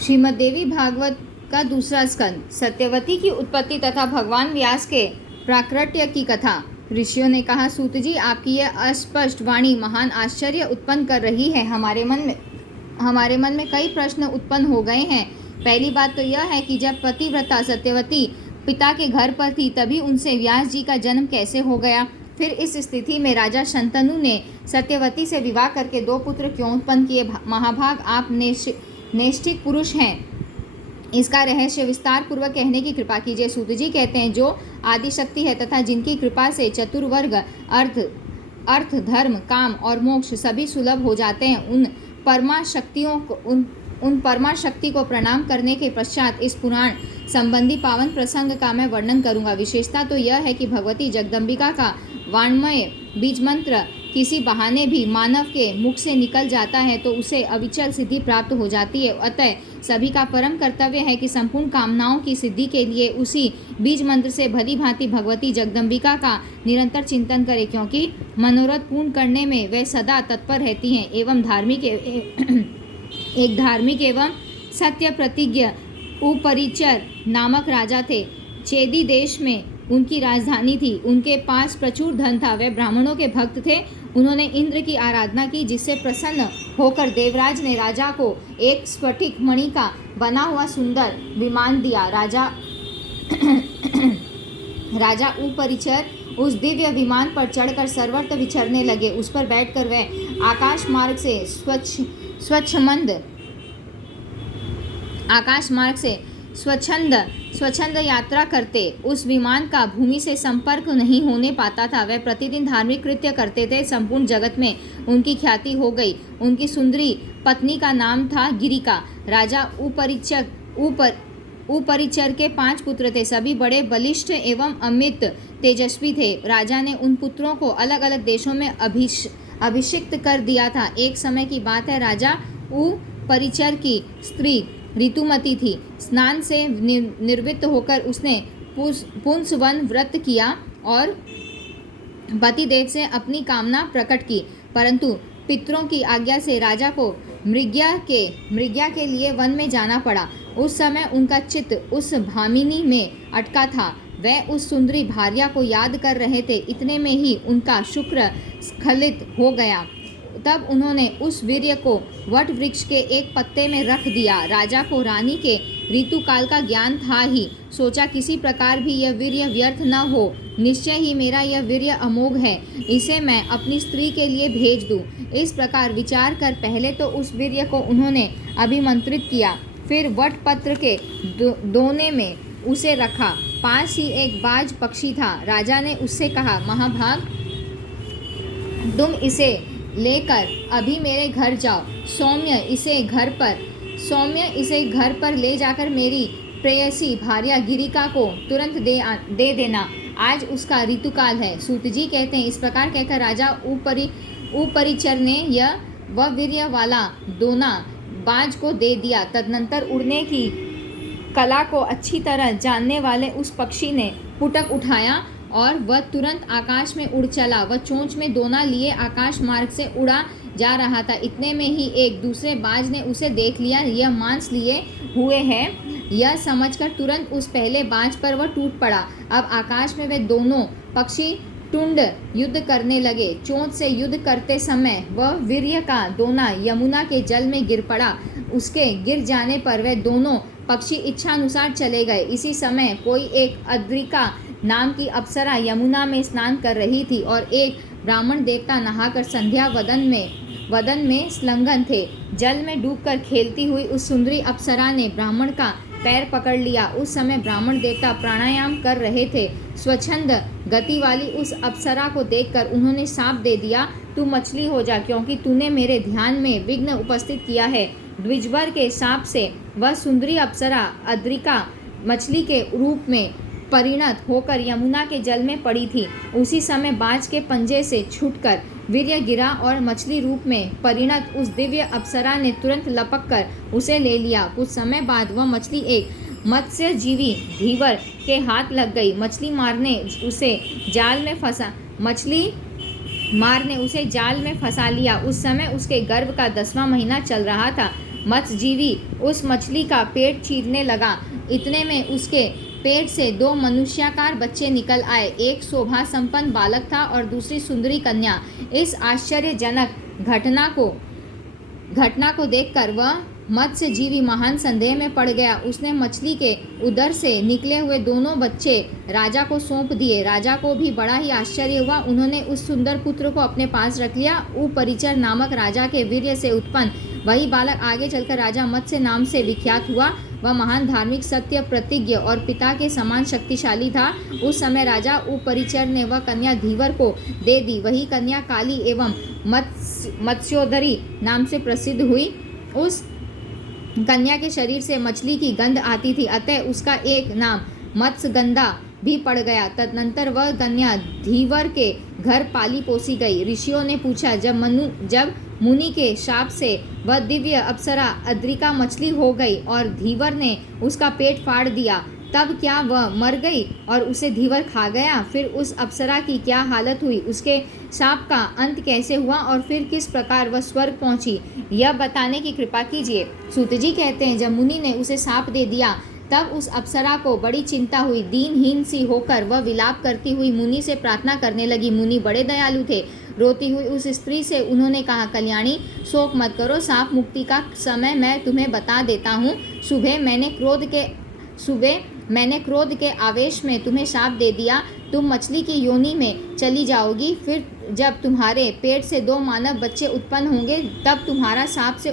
श्रीमद्देवी भागवत का दूसरा स्कंद, सत्यवती की उत्पत्ति तथा भगवान व्यास के प्राकट्य की कथा। ऋषियों ने कहा, सूत जी, आपकी यह अस्पष्ट वाणी महान आश्चर्य उत्पन्न कर रही है। हमारे मन में कई प्रश्न उत्पन्न हो गए हैं। पहली बात तो यह है कि जब पतिव्रता सत्यवती पिता के घर पर थी, तभी उनसे व्यास जी का जन्म कैसे हो गया। फिर इस स्थिति में राजा शंतनु ने सत्यवती से विवाह करके 2 पुत्र क्यों उत्पन्न किए। महाभाग, आप नैष्ठिक पुरुष हैं, इसका रहस्य विस्तार पूर्वक कहने की कृपा कीजिए। सूत जी कहते हैं, जो आदि शक्ति है तथा जिनकी कृपा से चतुर्वर्ग अर्थ, धर्म, काम और मोक्ष सभी सुलभ हो जाते हैं, उन परमा शक्ति को प्रणाम करने के पश्चात इस पुराण संबंधी पावन प्रसंग का मैं वर्णन करूंगा। विशेषता तो यह है कि भगवती जगदम्बिका का वाण्मय बीज मंत्र किसी बहाने भी मानव के मुख से निकल जाता है तो उसे अविचल सिद्धि प्राप्त हो जाती है। अतः सभी का परम कर्तव्य है कि संपूर्ण कामनाओं की सिद्धि के लिए उसी बीज मंत्र से भली भांति भगवती जगदम्बिका का निरंतर चिंतन करें, क्योंकि मनोरथ पूर्ण करने में वे सदा तत्पर रहती हैं। एक धार्मिक एवं सत्य प्रतिज्ञ उपरिचर नामक राजा थे। चेदी देश में उनकी राजधानी थी। उनके पास प्रचुर धन था। वे ब्राह्मणों के भक्त थे। उन्होंने इंद्र की आराधना की, जिससे प्रसन्न होकर देवराज ने राजा को एक स्फटिक मणि का बना हुआ सुंदर विमान दिया। राजा उपरिचर उस दिव्य विमान पर चढ़कर सर्वत्र विचरने लगे। उस पर बैठकर वे आकाश मार्ग से स्वच्छंद यात्रा करते। उस विमान का भूमि से संपर्क नहीं होने पाता था। वे प्रतिदिन धार्मिक कृत्य करते थे। संपूर्ण जगत में उनकी ख्याति हो गई। उनकी सुंदरी पत्नी का नाम था गिरिका। राजा उपरिचर के 5 पुत्र थे। सभी बड़े बलिष्ठ एवं अमित तेजस्वी थे। राजा ने उन पुत्रों को अलग अलग देशों में अभिषिक्त कर दिया था। एक समय की बात है, राजा उपरिचर की स्त्री ऋतुमती थी। स्नान से निर्वृत्त होकर उसने पुंसवन व्रत किया और पतिदेव से अपनी कामना प्रकट की, परंतु पितरों की आज्ञा से राजा को मृग्या के लिए वन में जाना पड़ा। उस समय उनका चित्त उस भामिनी में अटका था। वह उस सुंदरी भार्या को याद कर रहे थे। इतने में ही उनका शुक्र स्खलित हो गया। तब उन्होंने उस वीर्य को वट वृक्ष के एक पत्ते में रख दिया। राजा को रानी के ऋतुकाल का ज्ञान था ही। सोचा, किसी प्रकार भी यह वीर्य व्यर्थ न हो। निश्चय ही मेरा यह वीर्य अमोघ है, इसे मैं अपनी स्त्री के लिए भेज दूं। इस प्रकार विचार कर पहले तो उस वीर्य को उन्होंने अभिमंत्रित किया, फिर वट पत्र के दोने में उसे रखा। पास ही एक बाज पक्षी था। राजा ने उससे कहा, महाभाग, तुम इसे लेकर अभी मेरे घर जाओ। सौम्य इसे घर पर ले जाकर मेरी प्रेयसी भार्या गिरिका को तुरंत दे देना। आज उसका ऋतुकाल है। सूत जी कहते हैं, इस प्रकार कहकर राजा उपरिचर ने वह वीर्य वाला दोना बाज को दे दिया। तदनंतर उड़ने की कला को अच्छी तरह जानने वाले उस पक्षी ने पुटक उठाया और वह तुरंत आकाश में उड़ चला। वह चोंच में दोना लिए आकाश मार्ग से उड़ा जा रहा था। इतने में ही एक दूसरे बाज ने उसे देख लिया। यह मांस लिए हुए है, यह समझकर तुरंत उस पहले बाज पर वह टूट पड़ा। अब आकाश में वे दोनों पक्षी टुंड युद्ध करने लगे। चोंच से युद्ध करते समय वह वीर्य का दोना यमुना के जल में गिर पड़ा। उसके गिर जाने पर वे दोनों पक्षी इच्छानुसार चले गए। इसी समय कोई एक अद्रिका नाम की अप्सरा यमुना में स्नान कर रही थी और एक ब्राह्मण देवता नहाकर संध्या वदन में संलग्न थे। जल में डूबकर खेलती हुई उस सुंदरी अप्सरा ने ब्राह्मण का पैर पकड़ लिया। उस समय ब्राह्मण देवता प्राणायाम कर रहे थे। स्वच्छंद गति वाली उस अप्सरा को देखकर उन्होंने शाप दे दिया, तू मछली हो जा, क्योंकि तूने मेरे ध्यान में विघ्न उपस्थित किया है। द्विजवर के शाप से वह सुंदरी अप्सरा अद्रिका मछली के रूप में परिणत होकर यमुना के जल में पड़ी थी। उसी समय बाज के पंजे से छूटकर वीर्य गिरा और मछली रूप में परिणत उस दिव्य अप्सरा ने तुरंत लपक कर उसे ले लिया। कुछ समय बाद वह मछली एक मत्स्यजीवी धीवर के हाथ लग गई। मछली मारने उसे जाल में फंसा लिया। उस समय उसके गर्भ का 10वां महीना चल रहा था। मत्स्यजीवी उस मछली का पेट चीरने लगा। इतने में उसके पेट से 2 मनुष्याकार बच्चे निकल आए। एक शोभा संपन्न बालक था और दूसरी सुंदरी कन्या। इस आश्चर्यजनक घटना को देखकर वह मत्स्यजीवी महान संदेह में पड़ गया। उसने मछली के उदर से निकले हुए दोनों बच्चे राजा को सौंप दिए। राजा को भी बड़ा ही आश्चर्य हुआ। उन्होंने उस सुंदर पुत्र को अपने पास रख लिया। उपरिचर नामक राजा के वीर्य से उत्पन्न वही बालक आगे चलकर राजा मत्स्य नाम से विख्यात हुआ। वह महान धार्मिक, सत्य प्रतिज्ञ और पिता के समान शक्तिशाली था। उस समय राजा उपरिचर ने वह कन्या धीवर को दे दी। वही कन्या काली एवं मत्स्योदरी नाम से प्रसिद्ध हुई। उस कन्या के शरीर से मछली की गंध आती थी, अतः उसका एक नाम मत्स्यगंधा भी पड़ गया। तदनंतर वह कन्या धीवर के घर पाली पोसी गई। ऋषियों ने पूछा, जब मुनि के शाप से वह दिव्य अप्सरा अद्रिका मछली हो गई और धीवर ने उसका पेट फाड़ दिया, तब क्या वह मर गई और उसे धीवर खा गया? फिर उस अप्सरा की क्या हालत हुई? उसके शाप का अंत कैसे हुआ और फिर किस प्रकार वह स्वर्ग पहुंची? यह बताने की कृपा कीजिए। सूत जी कहते हैं, जब मुनि ने उसे शाप दे दिया तब उस अप्सरा को बड़ी चिंता हुई। दीनहीन सी होकर वह विलाप करती हुई मुनि से प्रार्थना करने लगी। मुनि बड़े दयालु थे। रोती हुई उस स्त्री से उन्होंने कहा, कल्याणी, शोक मत करो, शाप मुक्ति का समय मैं तुम्हें बता देता हूँ। सुबह मैंने क्रोध के आवेश में तुम्हें शाप दे दिया। तुम मछली की योनि में चली जाओगी। फिर जब तुम्हारे पेट से 2 मानव बच्चे उत्पन्न होंगे तब तुम्हारा शाप से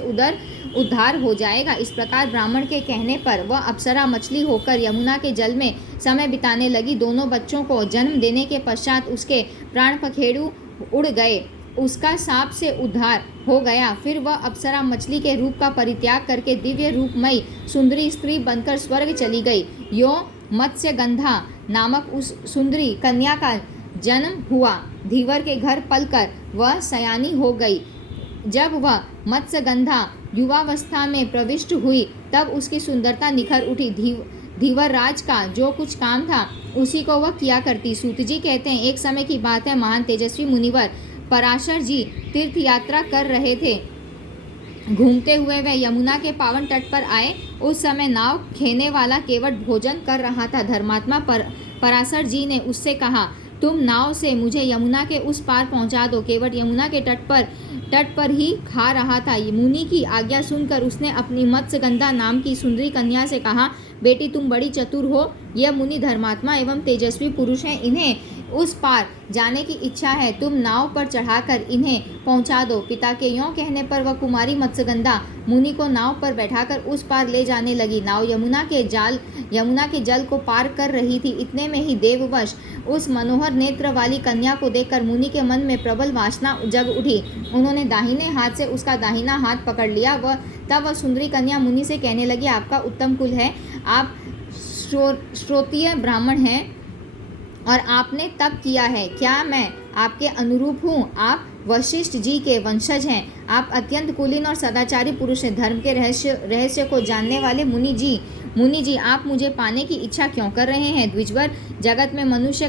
उद्धार हो जाएगा। इस प्रकार ब्राह्मण के कहने पर वह अप्सरा मछली होकर यमुना के जल में समय बिताने लगी। दोनों बच्चों को जन्म देने के पश्चात उसके प्राण पखेरु उड़ गए। उसका शाप से उद्धार हो गया। फिर वह अप्सरा मछली के रूप का परित्याग करके दिव्य रूपमयी सुंदरी स्त्री बनकर स्वर्ग चली गई। यो मत्स्यगंधा नामक उस सुंदरी कन्या का जन्म हुआ। धीवर के घर पलकर वह सयानी हो गई। जब वह मत्स्यगंधा युवावस्था में प्रविष्ट हुई तब उसकी सुंदरता निखर उठी। धीवर राज का जो कुछ काम था उसी को वह किया करती। सूत जी कहते हैं, एक समय की बात है, महान तेजस्वी मुनिवर पराशर जी तीर्थ यात्रा कर रहे थे। घूमते हुए वे यमुना के पावन तट पर आए। उस समय नाव खेने वाला केवट भोजन कर रहा था। धर्मात्मा पराशर जी ने उससे कहा, तुम नाव से मुझे यमुना के उस पार पहुंचा दो। केवट यमुना के तट पर ही खा रहा था। मुनि की आज्ञा सुनकर उसने अपनी मत्स्यगंधा नाम की सुंदरी कन्या से कहा, बेटी, तुम बड़ी चतुर हो। यह मुनि धर्मात्मा एवं तेजस्वी पुरुष हैं। इन्हें उस पार जाने की इच्छा है। तुम नाव पर चढ़ाकर इन्हें पहुंचा दो। पिता के यों कहने पर वह कुमारी मत्स्यगंधा मुनि को नाव पर बैठाकर उस पार ले जाने लगी। नाव यमुना के जल को पार कर रही थी। इतने में ही देववश उस मनोहर नेत्र वाली कन्या को देखकर मुनि के मन में प्रबल वासना जग उठी। उन्होंने दाहिने हाथ से उसका दाहिना हाथ पकड़ लिया। तब वह सुंदरी कन्या मुनि से कहने लगी, आपका उत्तम कुल है, आप श्रोत्रिय ब्राह्मण हैं और आपने तप किया है। क्या मैं आपके अनुरूप हूँ? आप वशिष्ठ जी के वंशज हैं। आप अत्यंत कुलीन और सदाचारी पुरुष हैं। धर्म के रहस्य को जानने वाले मुनि जी, आप मुझे पाने की इच्छा क्यों कर रहे हैं? द्विजवर, जगत में मनुष्य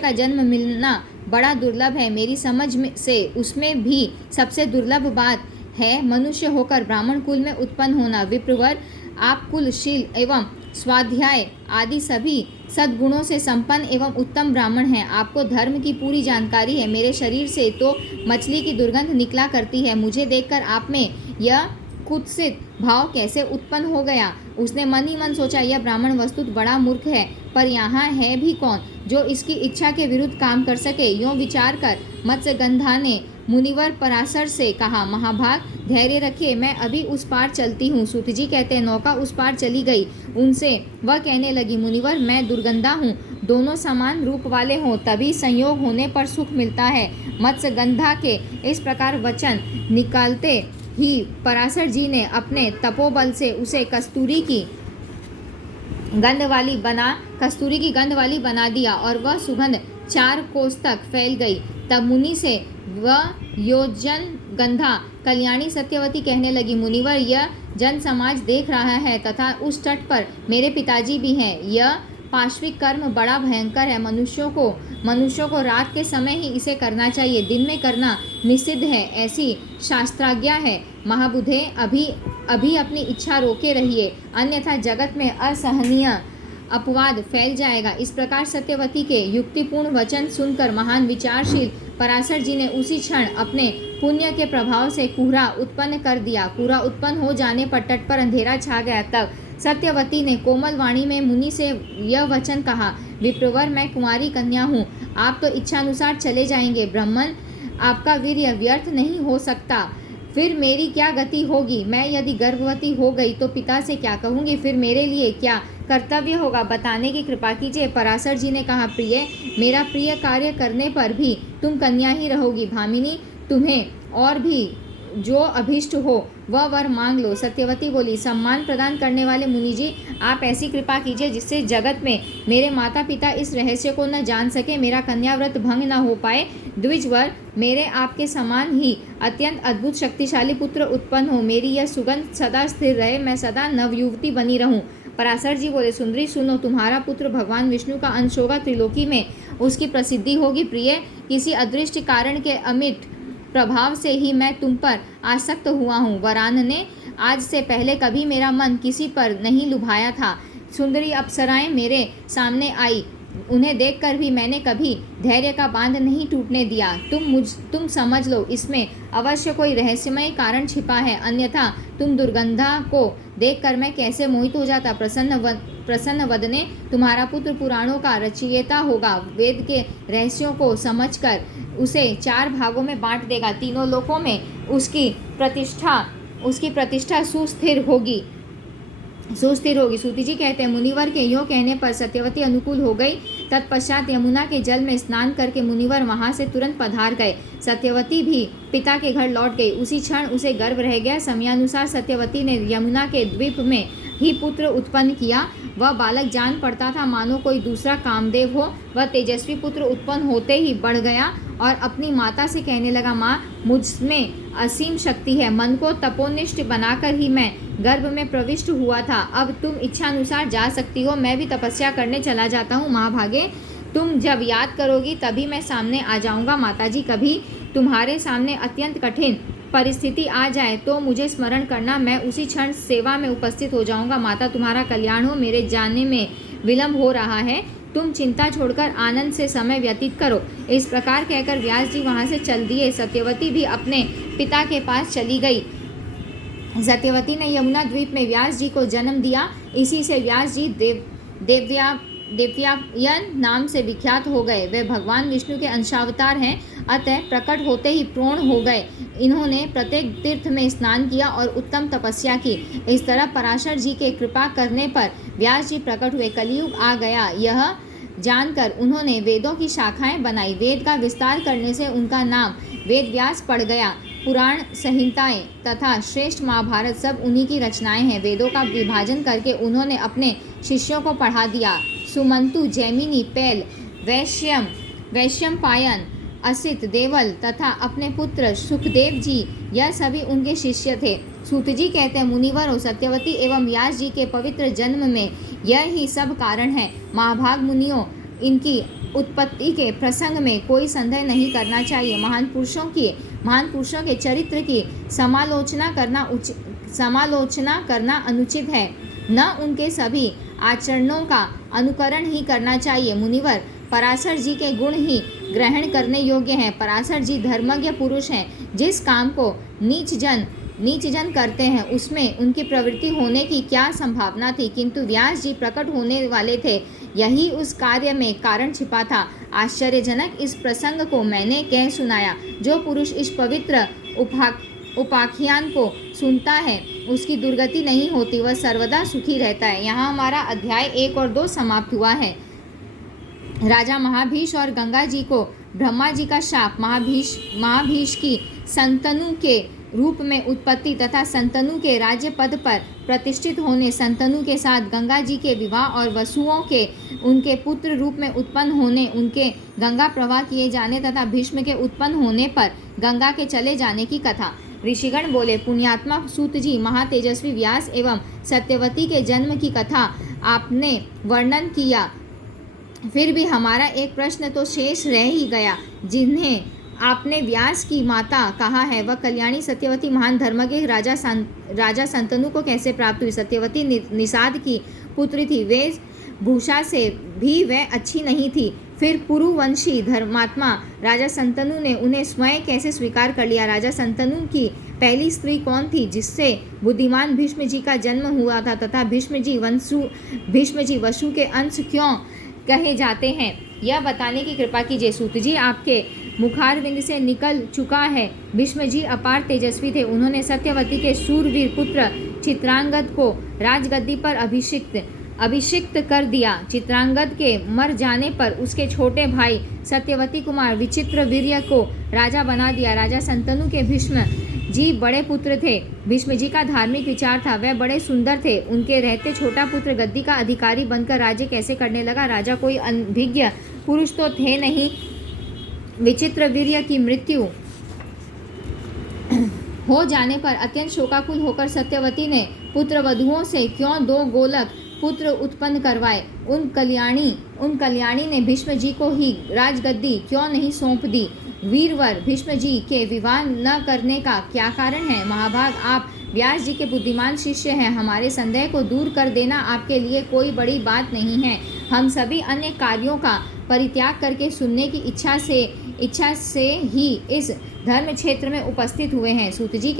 का जन्म मिलना बड़ा दुर्लभ है। मेरी समझ से उसमें भी सबसे दुर्लभ बात है मनुष्य होकर ब्राह्मण कुल में उत्पन्न होना। विप्रवर, आप कुलशील एवं स्वाध्याय आदि सभी सद्गुणों से संपन्न एवं उत्तम ब्राह्मण हैं। आपको धर्म की पूरी जानकारी है। मेरे शरीर से तो मछली की दुर्गंध निकला करती है। मुझे देखकर आप में यह कुत्सित भाव कैसे उत्पन्न हो गया? उसने मन ही मन सोचा, यह ब्राह्मण वस्तुत बड़ा मूर्ख है, पर यहाँ है भी कौन जो इसकी इच्छा के विरुद्ध काम कर सके? यों विचार कर मत्स्यगंधा ने मुनिवर पराशर से कहा, महाभाग, धैर्य रखिए, मैं अभी उस पार चलती हूँ। सूत जी कहते हैं, नौका उस पार चली गई। उनसे वह कहने लगी, मुनिवर, मैं दुर्गंधा हूँ। दोनों समान रूप वाले हों तभी संयोग होने पर सुख मिलता है। मत्स्यगंधा के इस प्रकार वचन निकालते ही पराशर जी ने अपने तपोबल से उसे कस्तूरी की गंध वाली बना दिया और वह सुगंध 4 कोस तक फैल गई। तब मुनि से वह योजन गंधा कल्याणी सत्यवती कहने लगी, मुनिवर, यह जन समाज देख रहा है तथा उस तट पर मेरे पिताजी भी हैं। यह पाश्विक कर्म बड़ा भयंकर है। मनुष्यों को रात के समय ही इसे करना चाहिए, दिन में करना निषिद्ध है, ऐसी शास्त्राज्ञा है। महाबुधे, अभी अपनी इच्छा रोके रहिए, अन्यथा जगत में असहनीय अपवाद फैल जाएगा। इस प्रकार सत्यवती के युक्तिपूर्ण वचन सुनकर महान विचारशील पराशर जी ने उसी क्षण अपने पुण्य के प्रभाव से कोहरा उत्पन्न कर दिया। कोहरा उत्पन्न हो जाने पर तट पर अंधेरा छा गया। तब सत्यवती ने कोमल वाणी में मुनि से यह वचन कहा, विप्रवर, मैं कुंवारी कन्या हूँ, आप तो इच्छानुसार चले जाएंगे। ब्राह्मण, आपका वीर्य व्यर्थ नहीं हो सकता, फिर मेरी क्या गति होगी? मैं यदि गर्भवती हो गई तो पिता से क्या कहूँगी? फिर मेरे लिए क्या कर्तव्य होगा? बताने की कृपा कीजिए। पराशर जी ने कहा, प्रिय, मेरा प्रिय कार्य करने पर भी तुम कन्या ही रहोगी। भामिनी, तुम्हें और भी जो अभिष्ट हो वह वर मांग लो। सत्यवती बोली, सम्मान प्रदान करने वाले मुनि जी, आप ऐसी कृपा कीजिए जिससे जगत में मेरे माता पिता इस रहस्य को न जान सके, मेरा कन्या व्रत भंग न हो पाए। द्विजवर, मेरे आपके समान ही अत्यंत अद्भुत शक्तिशाली पुत्र उत्पन्न हो, मेरी यह सुगंध सदा स्थिर रहे, मैं सदा नवयुवती बनी रहूं। पराशर जी बोले, सुंदरी सुनो, तुम्हारा पुत्र भगवान विष्णु का अंश होगा, त्रिलोकी में उसकी प्रसिद्धि होगी। प्रिय, किसी अदृष्ट कारण के अमिट प्रभाव से ही मैं तुम पर आसक्त हुआ हूँ। वरान ने आज से पहले कभी मेरा मन किसी पर नहीं लुभाया था। सुंदरी अप्सराएं मेरे सामने आई, उन्हें देखकर भी मैंने कभी धैर्य का बांध नहीं टूटने दिया। तुम समझ लो, इसमें अवश्य कोई रहस्यमय कारण छिपा है, अन्यथा तुम दुर्गंधा को देखकर मैं कैसे मोहित हो जाता। प्रसन्न वदने, तुम्हारा पुत्र पुराणों का रचयिता होगा, वेद के रहस्यों को समझकर उसे 4 भागों में बांट देगा, तीनों लोकों में उसकी प्रतिष्ठा सुस्थिर होगी। सूति जी कहते हैं, मुनिवर के यूँ कहने पर सत्यवती अनुकूल हो गई। तत्पश्चात यमुना के जल में स्नान करके मुनिवर वहाँ से तुरंत पधार गए। सत्यवती भी पिता के घर लौट गई। उसी क्षण उसे गर्भ रह गया। समयानुसार सत्यवती ने यमुना के द्वीप में ही पुत्र उत्पन्न किया। वह बालक जान पड़ता था मानो कोई दूसरा कामदेव हो। वह तेजस्वी पुत्र उत्पन्न होते ही बढ़ गया और अपनी माता से कहने लगा, माँ, मुझमें असीम शक्ति है, मन को तपोनिष्ठ बनाकर ही मैं गर्भ में प्रविष्ट हुआ था। अब तुम इच्छानुसार जा सकती हो, मैं भी तपस्या करने चला जाता हूँ। महाभागे, तुम जब याद करोगी तभी मैं सामने आ जाऊँगा। माताजी, कभी तुम्हारे सामने अत्यंत कठिन परिस्थिति आ जाए तो मुझे स्मरण करना, मैं उसी क्षण सेवा में उपस्थित हो जाऊँगा। माता, तुम्हारा कल्याण हो, मेरे जाने में विलम्ब हो रहा है, तुम चिंता छोड़कर आनंद से समय व्यतीत करो। इस प्रकार कहकर व्यास जी वहाँ से चल दिए। सत्यवती भी अपने पिता के पास चली गई। सत्यवती ने यमुना द्वीप में व्यास जी को जन्म दिया। इसी से व्यास जी देवयायन नाम से विख्यात हो गए। वे भगवान विष्णु के अंशावतार हैं, अतः प्रकट होते ही प्रोण हो गए। इन्होंने प्रत्येक तीर्थ में स्नान किया और उत्तम तपस्या की। इस तरह पराशर जी के कृपा करने पर व्यास जी प्रकट हुए। कलयुग आ गया, यह जानकर उन्होंने वेदों की शाखाएं बनाई। वेद का विस्तार करने से उनका नाम वेद व्यास पड़ गया। पुराण संहिताएं तथा श्रेष्ठ महाभारत सब उन्हीं की रचनाएं हैं। वेदों का विभाजन करके उन्होंने अपने शिष्यों को पढ़ा दिया। सुमंतु, जैमिनी, पैल, वैशंपायन, असित, देवल तथा अपने पुत्र सुखदेव जी, यह सभी उनके शिष्य थे। सूत जी कहते हैं, मुनिवरों, सत्यवती एवं व्यास जी के पवित्र जन्म में यह ही सब कारण है। महाभाग मुनियों, इनकी उत्पत्ति के प्रसंग में कोई संदेह नहीं करना चाहिए। महान पुरुषों के चरित्र की समालोचना करना अनुचित है, न उनके सभी आचरणों का अनुकरण ही करना चाहिए। मुनिवर, पराशर जी के गुण ही ग्रहण करने योग्य हैं। पराशर जी धर्मज्ञ पुरुष हैं। जिस काम को नीच जन करते हैं उसमें उनकी प्रवृत्ति होने की क्या संभावना थी, किंतु व्यास जी प्रकट होने वाले थे, यही उस कार्य में कारण छिपा था। आश्चर्यजनक इस प्रसंग को मैंने कह सुनाया। जो पुरुष इस पवित्र उपाख्यान को सुनता है उसकी दुर्गति नहीं होती, वह सर्वदा सुखी रहता है। यहाँ हमारा अध्याय 1 और 2 समाप्त हुआ है। राजा महाभीष और गंगा जी को ब्रह्मा जी का शाप, महाभीष की संतनु के रूप में उत्पत्ति तथा संतनु के राज्य पद पर प्रतिष्ठित होने, संतनु के साथ गंगा जी के विवाह और वसुओं के उनके पुत्र रूप में उत्पन्न होने, उनके गंगा प्रवाह किए जाने तथा भीष्म के उत्पन्न होने पर गंगा के चले जाने की कथा। ऋषिगण बोले, पुण्यात्मा सूत जी, महातेजस्वी व्यास एवं सत्यवती के जन्म की कथा आपने वर्णन किया, फिर भी हमारा एक प्रश्न तो शेष रह ही गया। जिन्हें आपने व्यास की माता कहा है, वह कल्याणी सत्यवती महान धर्मज्ञ राजा संतनु को कैसे प्राप्त हुई? सत्यवती निषाद की पुत्री थी, वेशभूषा से भी वह अच्छी नहीं थी। फिर पुरुवंशी धर्मात्मा राजा संतनु ने उन्हें स्वयं कैसे स्वीकार कर लिया? राजा संतनु की पहली स्त्री कौन थी जिससे बुद्धिमान भीष्म जी का जन्म हुआ था, तथा भीष्म जी वसु के अंश क्यों कहे जाते हैं, यह बताने की कृपा कीजिए। सूत जी, आपके मुखारविंद से निकल चुका है। भीष्म जी अपार तेजस्वी थे। उन्होंने सत्यवती के शूरवीर पुत्र चित्रांगद को राजगद्दी पर अभिषिक्त कर दिया। चित्रांगद के मर जाने पर उसके छोटे भाई सत्यवती कुमार विचित्रवीर्य को राजा बना दिया। राजा संतनु के भीष्म जी बड़े पुत्र थे। भीष्म जी का धार्मिक विचार था, वह बड़े सुंदर थे। उनके रहते छोटा पुत्र गद्दी का अधिकारी बनकर राज्य कैसे करने लगा? राजा कोई अनभिज्ञ पुरुष तो थे नहीं। विचित्रवीर्य की मृत्यु हो जाने पर अत्यंत शोकाकुल होकर सत्यवती ने पुत्र वधुओं से क्यों 2 गोलक पुत्र उत्पन्न करवाए? उन कल्याणी ने भीष्म जी को ही राजगद्दी क्यों नहीं सौंप दी? वीरवर भीष्म जी के विवाह न करने का क्या कारण है? महाभाग, आप व्यास जी के बुद्धिमान शिष्य हैं। हमारे संदेह को दूर कर देना आपके लिए कोई बड़ी बात नहीं है। हम सभी अन्य कार्यों का परित्याग करके सुनने की इच्छा से ही इस धर्म क्षेत्र में उपस्थित हुए हैं। सूत जी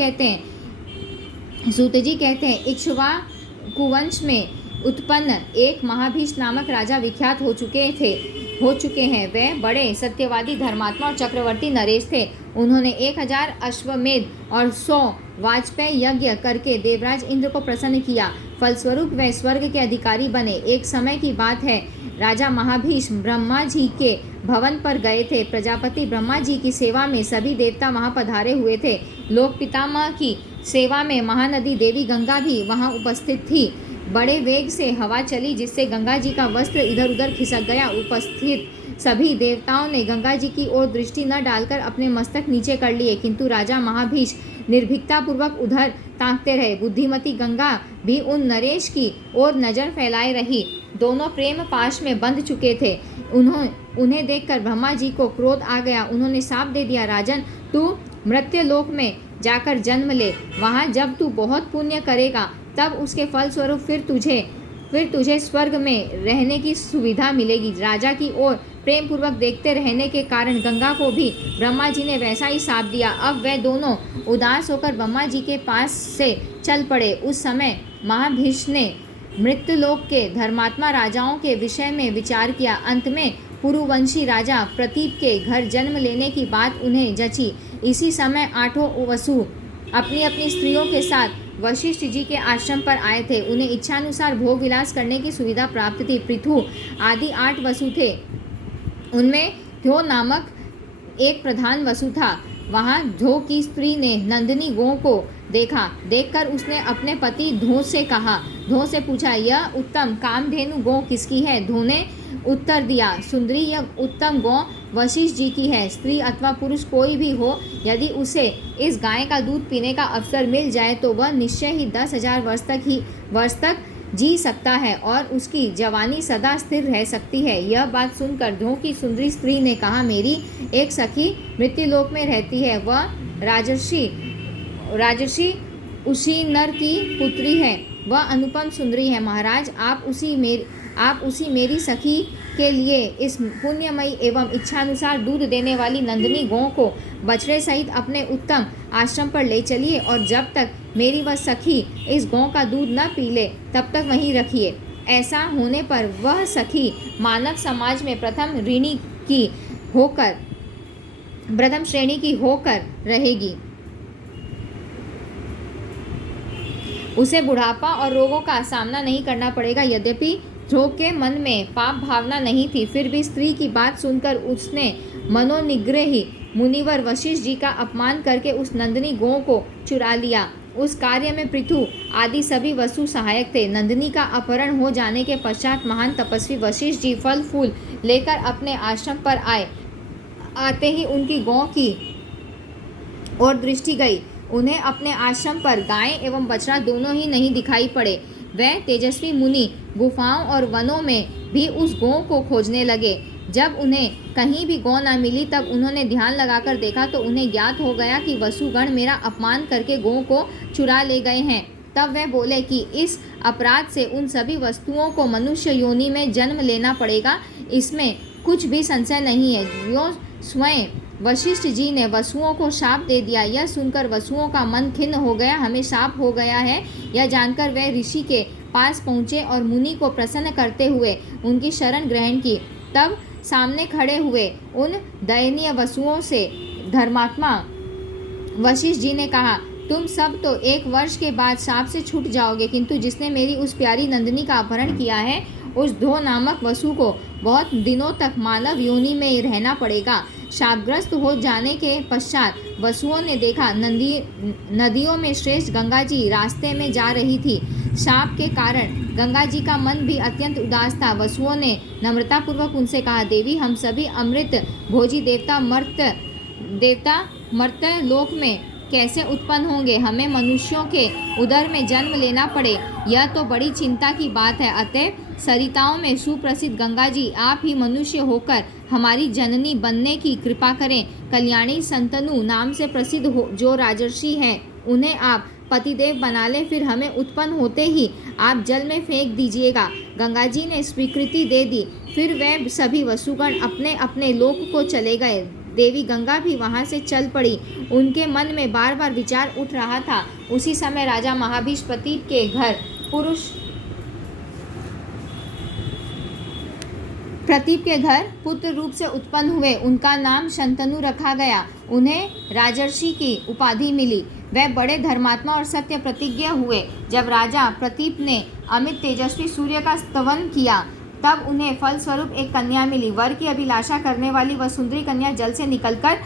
कहते हैं इक्ष्वाकु वंश में उत्पन्न एक महाभीष नामक राजा विख्यात हो चुके हैं। वे बड़े सत्यवादी, धर्मात्मा और चक्रवर्ती नरेश थे। उन्होंने 1000 अश्वमेध और 100 वाजपेय यज्ञ करके देवराज इंद्र को प्रसन्न किया। फलस्वरूप वे स्वर्ग के अधिकारी बने। एक समय की बात है, राजा महाभीष ब्रह्मा जी के भवन पर गए थे। प्रजापति ब्रह्मा जी की सेवा में सभी देवता वहां पधारे हुए थे। लोक पितामह की सेवा में महानदी देवी गंगा भी वहां उपस्थित थी। बड़े वेग से हवा चली, जिससे गंगा जी का वस्त्र इधर उधर खिसक गया। उपस्थित सभी देवताओं ने गंगा जी की ओर दृष्टि न डालकर अपने मस्तक नीचे कर लिए, किंतु राजा महाभीष निर्भीकतापूर्वक उधर ताकते रहे। बुद्धिमती गंगा भी उन नरेश की ओर नजर फैलाए रही। दोनों प्रेम पाश में बंध चुके थे। उन्हें देखकर ब्रह्मा जी को क्रोध आ गया। उन्होंने शाप दे दिया, राजन, तू मृत्युलोक में जाकर जन्म ले। वहाँ जब तू बहुत पुण्य करेगा तब उसके फलस्वरूप फिर तुझे स्वर्ग में रहने की सुविधा मिलेगी। राजा की ओर प्रेम पूर्वक देखते रहने के कारण गंगा को भी ब्रह्मा जी ने वैसा ही शाप दिया। अब वे दोनों उदास होकर ब्रह्मा जी के पास से चल पड़े। उस समय महाभीष ने मृत्युलोक के धर्मात्मा राजाओं के विषय में विचार किया। अंत में पुरुवंशी राजा प्रतीप के घर जन्म लेने की बात उन्हें जची। इसी समय 8 वसु अपनी अपनी स्त्रियों के साथ वशिष्ठ जी के आश्रम पर आए थे। उन्हें इच्छानुसार भोग विलास करने की सुविधा प्राप्त थी। पृथु आदि 8 वसु थे। उनमें ध्यो नामक एक प्रधान वसु था। वहाँ ध्यो की स्त्री ने नंदिनी गौ को देखा। देखकर उसने अपने पति ध्यो से पूछा, यह उत्तम कामधेनु गौ किसकी है? ध्यो ने उत्तर दिया, सुंदरी, यह उत्तम गौ वशिष्ठ जी की है। स्त्री अथवा पुरुष कोई भी हो, यदि उसे इस गाय का दूध पीने का अवसर मिल जाए तो वह निश्चय ही 10,000 वर्ष तक जी सकता है और उसकी जवानी सदा स्थिर रह सकती है। यह बात सुनकर ध्यो की सुंदरी स्त्री ने कहा, मेरी एक सखी मृत्युलोक में रहती है। वह राजर्षि उसी नर की पुत्री है। वह अनुपम सुंदरी है। महाराज, आप उसी मेरी सखी के लिए इस पुण्यमयी एवं इच्छानुसार दूध देने वाली नंदिनी गौ को बछड़े सहित अपने उत्तम आश्रम पर ले चलिए और जब तक मेरी वह सखी इस गौ का दूध न पी ले तब तक वहीं रखिए। ऐसा होने पर वह सखी मानव समाज में प्रथम श्रेणी की होकर रहेगी। उसे बुढ़ापा और रोगों का सामना नहीं करना पड़ेगा। यद्यपि ध्रुव के मन में पाप भावना नहीं थी, फिर भी स्त्री की बात सुनकर उसने मनोनिग्रही मुनिवर वशिष्ठ जी का अपमान करके उस नंदिनी गौ को चुरा लिया। उस कार्य में पृथु आदि सभी वसु सहायक थे। नंदिनी का अपहरण हो जाने के पश्चात महान तपस्वी वशिष्ठ जी फल फूल लेकर अपने आश्रम पर आए। आते ही उनकी गौ की ओर दृष्टि गई। उन्हें अपने आश्रम पर गाय एवं बछड़ा दोनों ही नहीं दिखाई पड़े। वह तेजस्वी मुनि गुफाओं और वनों में भी उस गौ को खोजने लगे। जब उन्हें कहीं भी गौ न मिली तब उन्होंने ध्यान लगाकर देखा तो उन्हें ज्ञात हो गया कि वसुगण मेरा अपमान करके गौ को चुरा ले गए हैं। तब वह बोले कि इस अपराध से उन सभी वस्तुओं को मनुष्य योनि में जन्म लेना पड़ेगा, इसमें कुछ भी संशय नहीं है। यो स्वयं वशिष्ठ जी ने वसुओं को शाप दे दिया। यह सुनकर वसुओं का मन खिन्न हो गया, हमें शाप हो गया है। यह जानकर वे ऋषि के पास पहुँचे और मुनि को प्रसन्न करते हुए उनकी शरण ग्रहण की। तब सामने खड़े हुए उन दयनीय वसुओं से धर्मात्मा वशिष्ठ जी ने कहा, तुम सब तो 1 वर्ष के बाद शाप से छूट जाओगे, किंतु जिसने मेरी उस प्यारी नंदिनी का अपहरण किया है उस धो नामक वसु को बहुत दिनों तक मानव योनि में रहना पड़ेगा। शापग्रस्त हो जाने के पश्चात वसुओं ने देखा नदियों में श्रेष्ठ गंगा जी रास्ते में जा रही थी। शाप के कारण गंगा जी का मन भी अत्यंत उदास था। वसुओं ने नम्रतापूर्वक उनसे कहा, देवी, हम सभी अमृत भोजी देवता मर्त्य लोक में कैसे उत्पन्न होंगे? हमें मनुष्यों के उदर में जन्म लेना पड़े, यह तो बड़ी चिंता की बात है। अतः सरिताओं में सुप्रसिद्ध गंगा जी, आप ही मनुष्य होकर हमारी जननी बनने की कृपा करें। कल्याणी संतनु नाम से प्रसिद्ध जो राजर्षि हैं, उन्हें आप पतिदेव बना ले, फिर हमें उत्पन्न होते ही आप जल में फेंक दीजिएगा। गंगा जी ने स्वीकृति दे दी। फिर वे सभी वसुगण अपने अपने लोक को चले गए। देवी गंगा भी वहां से चल पड़ी। उनके मन में बार बार विचार उठ रहा था। उसी समय राजा महाभीष प्रतीप के घर पुत्र रूप से उत्पन्न हुए। उनका नाम शंतनु रखा गया। उन्हें राजर्षि की उपाधि मिली। वह बड़े धर्मात्मा और सत्य प्रतिज्ञ हुए। जब राजा प्रतीप ने अमित तेजस्वी सूर्य का स्तवन किया तब उन्हें फलस्वरूप एक कन्या मिली। वर की अभिलाषा करने वाली वह सुंदरी कन्या जल से निकलकर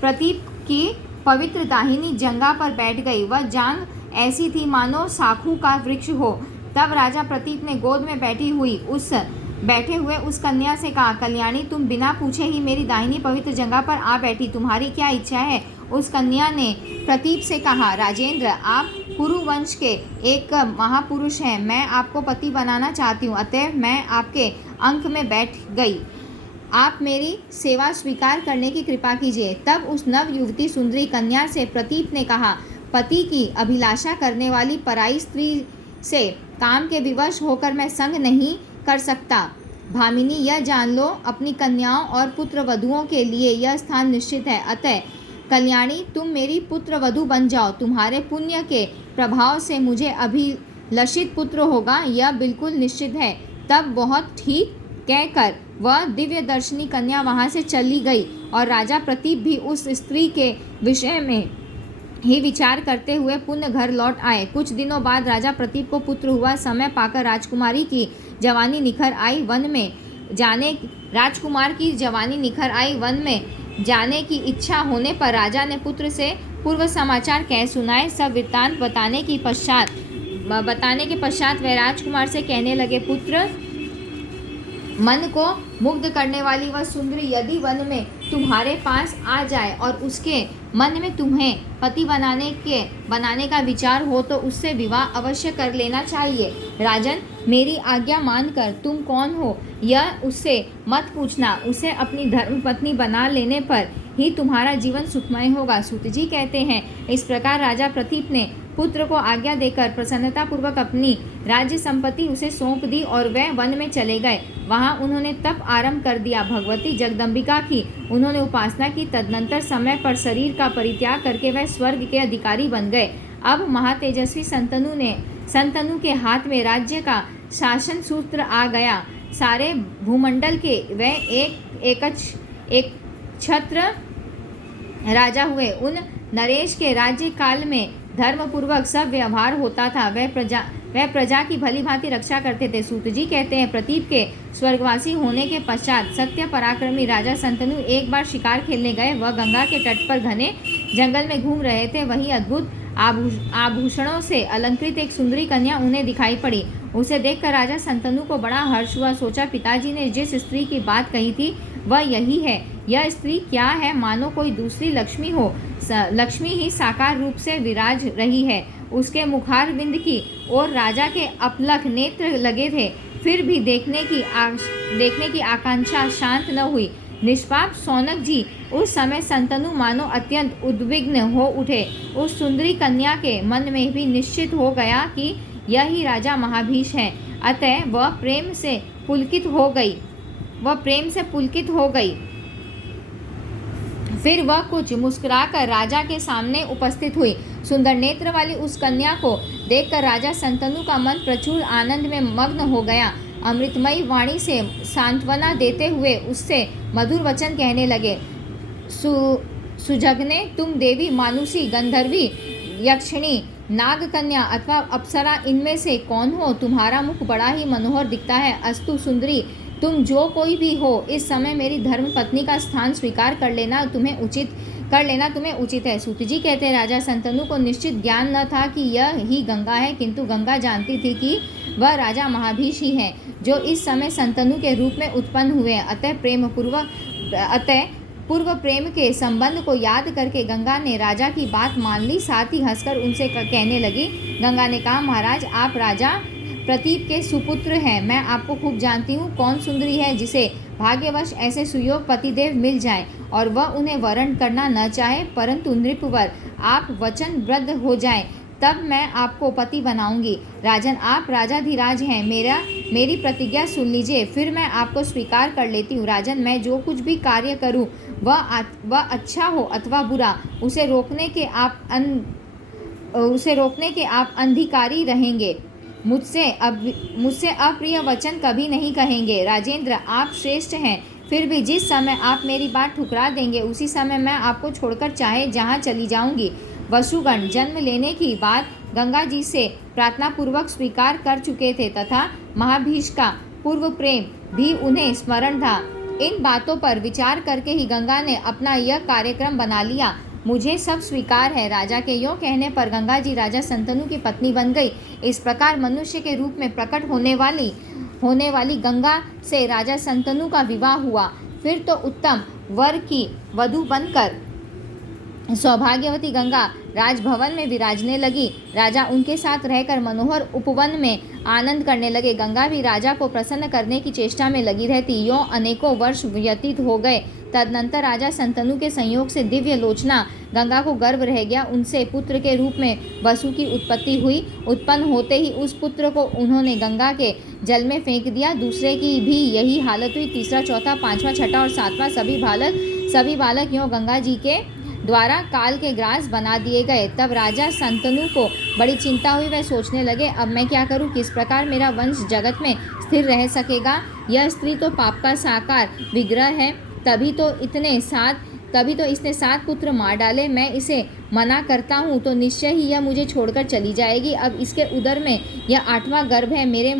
प्रतीप की पवित्र दाहिनी जंघा पर बैठ गई। वह जांघ ऐसी थी मानो साखू का वृक्ष हो। तब राजा प्रतीप ने गोद में बैठे हुए उस कन्या से कहा, कल्याणी, तुम बिना पूछे ही मेरी दाहिनी पवित्र जंघा पर आ बैठी, तुम्हारी क्या इच्छा है? उस कन्या ने प्रतीप से कहा, राजेंद्र, आप कुरु वंश के एक महापुरुष हैं, मैं आपको पति बनाना चाहती हूँ, अतः मैं आपके अंक में बैठ गई। आप मेरी सेवा स्वीकार करने की कृपा कीजिए। तब उस नव युवती सुंदरी कन्या से प्रतीप ने कहा, पति की अभिलाषा करने वाली पराई स्त्री से काम के विवश होकर मैं संग नहीं कर सकता। भामिनी, यह जान लो, अपनी कन्याओं और पुत्र वधुओं के लिए यह स्थान निश्चित है। अतः कल्याणी, तुम मेरी पुत्र वधु बन जाओ। तुम्हारे पुण्य के प्रभाव से मुझे अभिलषित पुत्र होगा, यह बिल्कुल निश्चित है। तब बहुत ठीक कहकर वह दिव्य दर्शनी कन्या वहां से चली गई और राजा प्रतीप भी उस स्त्री के विषय में ही विचार करते हुए पुनः घर लौट आए। कुछ दिनों बाद राजा प्रतीप को पुत्र हुआ। समय पाकर राजकुमार की जवानी निखर आई। वन में जाने की इच्छा होने पर राजा ने पुत्र से पूर्व समाचार कह सुनाए। सब वृत्तांत बताने के पश्चात वह राजकुमार से कहने लगे, पुत्र, मन को मुग्ध करने वाली वह सुंदरी यदि वन में तुम्हारे पास आ जाए और उसके मन में तुम्हें पति बनाने का विचार हो तो उससे विवाह अवश्य कर लेना चाहिए। राजन, मेरी आज्ञा मानकर तुम कौन हो यह उससे मत पूछना। उसे अपनी धर्मपत्नी बना लेने पर ही तुम्हारा जीवन सुखमय होगा। सूत जी कहते हैं, इस प्रकार राजा प्रतीप ने पुत्र को आज्ञा देकर प्रसन्नतापूर्वक अपनी राज्य संपत्ति उसे सौंप दी और वह वन में चले गए। वहां उन्होंने तप आरंभ कर दिया। भगवती जगदम्बिका की उन्होंने उपासना की। तदनंतर समय पर शरीर का परित्याग करके वह स्वर्ग के अधिकारी बन गए। अब महातेजस्वी संतनु के हाथ में राज्य का शासन सूत्र आ गया। सारे भूमंडल के वह एक छत्र राजा हुए। उन नरेश के राज्य काल में धर्मपूर्वक सब व्यवहार होता था। वह प्रजा की भली भांति रक्षा करते थे। सूत जी कहते हैं, प्रतीप के स्वर्गवासी होने के पश्चात सत्य पराक्रमी राजा संतनु एक बार शिकार खेलने गए। वह गंगा के तट पर घने जंगल में घूम रहे थे। वहीं अद्भुत आभूषणों से अलंकृत एक सुंदरी कन्या उन्हें दिखाई पड़ी। उसे देखकर राजा संतनु को बड़ा हर्ष हुआ। सोचा, पिताजी ने जिस स्त्री की बात कही थी वह यही है। यह स्त्री क्या है? मानो कोई दूसरी लक्ष्मी हो। लक्ष्मी ही साकार रूप से विराज रही है। उसके मुखारविंद की और राजा के अपलक नेत्र लगे थे, फिर भी देखने की आकांक्षा शांत न हुई। निष्पाप शौनक जी उस समय संतनु मानो अत्यंत उद्विग्न हो उठे। उस सुंदरी कन्या के मन में भी निश्चित हो गया कि यह ही राजा महाभीष है। अतः वह प्रेम से पुलकित हो गई। फिर वह कुछ मुस्कुराकर राजा के सामने उपस्थित हुई। सुंदर नेत्र वाली उस कन्या को देखकर राजा संतनु का मन प्रचुर आनंद में मग्न हो गया। अमृतमयी वाणी से सांत्वना देते हुए उससे मधुर वचन कहने लगे। सुजगने, तुम देवी, मानुषी, गंधर्वी, यक्षिणी, नागकन्या अथवा अप्सरा, इनमें से कौन हो? तुम्हारा मुख बड़ा ही मनोहर दिखता है। अस्तु सुंदरी, तुम जो कोई भी हो, इस समय मेरी धर्म पत्नी का स्थान स्वीकार कर लेना तुम्हें उचित है। सूत जी कहते हैं, राजा संतनु को निश्चित ज्ञान न था कि यह ही गंगा है, किंतु गंगा जानती थी कि वह राजा महाभीष ही हैं, जो इस समय संतनु के रूप में उत्पन्न हुए। अतः पूर्व प्रेम के संबंध को याद करके गंगा ने राजा की बात मान ली। साथ ही हंसकर उनसे कहने लगी। गंगा ने कहा, महाराज, आप राजा प्रतीप के सुपुत्र हैं। मैं आपको खूब जानती हूँ कौन सुंदरी है जिसे भाग्यवश ऐसे सुयोग पतिदेव मिल जाएं और वह उन्हें वरण करना न चाहे, परंतु नृपवर आप वचनबद्ध हो जाएं, तब मैं आपको पति बनाऊंगी। राजन, आप राजाधिराज हैं, मेरी प्रतिज्ञा सुन लीजिए, फिर मैं आपको स्वीकार कर लेती हूँ। राजन, मैं जो कुछ भी कार्य करूँ वह अच्छा हो अथवा बुरा, उसे रोकने के आप अधिकारी रहेंगे। मुझसे अप्रिय वचन कभी नहीं कहेंगे। राजेंद्र, आप श्रेष्ठ हैं, फिर भी जिस समय आप मेरी बात ठुकरा देंगे उसी समय मैं आपको छोड़कर चाहे जहाँ चली जाऊंगी। वसुगण जन्म लेने की बात गंगा जी से प्रार्थना पूर्वक स्वीकार कर चुके थे तथा महाभीष का पूर्व प्रेम भी उन्हें स्मरण था। इन बातों पर विचार करके ही गंगा ने अपना यह कार्यक्रम बना लिया। मुझे सब स्वीकार है। राजा के यों कहने पर गंगा जी राजा संतनु की पत्नी बन गई। इस प्रकार मनुष्य के रूप में प्रकट होने वाली गंगा से राजा संतनु का विवाह हुआ। फिर तो उत्तम वर की वधू बनकर सौभाग्यवती गंगा राजभवन में विराजने लगी। राजा उनके साथ रहकर मनोहर उपवन में आनंद करने लगे। गंगा भी राजा को प्रसन्न करने की चेष्टा में लगी रहती। यों अनेकों वर्ष व्यतीत हो गए। तदनंतर राजा संतनु के संयोग से दिव्य लोचना गंगा को गर्भ रह गया। उनसे पुत्र के रूप में वसु की उत्पत्ति हुई। उत्पन्न होते ही उस पुत्र को उन्होंने गंगा के जल में फेंक दिया। दूसरे की भी यही हालत हुई। तीसरा, चौथा, पांचवा, छठा और सातवां सभी बालक यों गंगा जी के द्वारा काल के ग्रास बना दिए गए। तब राजा संतनु को बड़ी चिंता हुई। वह सोचने लगे, अब मैं क्या करूं? किस प्रकार मेरा वंश जगत में स्थिर रह सकेगा? यह स्त्री तो पाप का साकार विग्रह है। तभी तो इसने 7 पुत्र मार डाले। मैं इसे मना करता हूँ तो निश्चय ही यह मुझे छोड़कर चली जाएगी। अब इसके उदर में यह 8वां गर्भ है। मेरे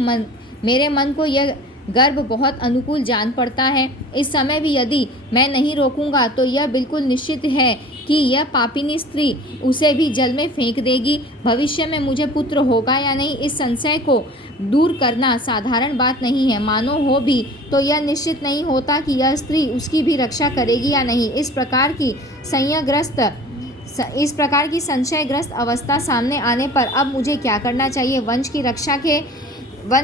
मन को यह गर्भ बहुत अनुकूल जान पड़ता है। इस समय भी यदि मैं नहीं रोकूंगा तो यह बिल्कुल निश्चित है कि यह पापिनी स्त्री उसे भी जल में फेंक देगी। भविष्य में मुझे पुत्र होगा या नहीं, इस संशय को दूर करना साधारण बात नहीं है। मानो हो भी तो यह निश्चित नहीं होता कि यह स्त्री उसकी भी रक्षा करेगी या नहीं। इस प्रकार की संशयग्रस्त अवस्था सामने आने पर अब मुझे क्या करना चाहिए? वंश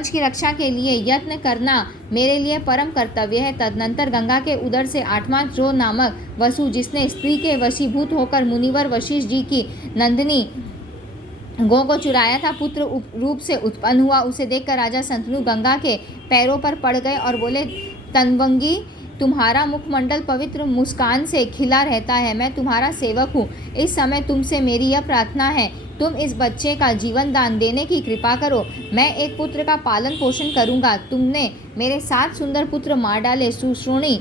की रक्षा के लिए यत्न करना मेरे लिए परम कर्तव्य है। तदनंतर गंगा के उदर से 8वां ड्रो नामक वसु, जिसने स्त्री के वशीभूत होकर मुनिवर वशिष्ठ जी की नंदिनी गौ को चुराया था, पुत्र रूप से उत्पन्न हुआ। उसे देखकर राजा संतनु गंगा के पैरों पर पड़ गए और बोले, तन्वंगी, तुम्हारा मुखमंडल पवित्र मुस्कान से खिला रहता है। मैं तुम्हारा सेवक हूँ। इस समय तुमसे मेरी यह प्रार्थना है, तुम इस बच्चे का जीवन दान देने की कृपा करो। मैं एक पुत्र का पालन पोषण करूँगा। तुमने मेरे 7 सुंदर पुत्र मार डाले। सुश्रोणी,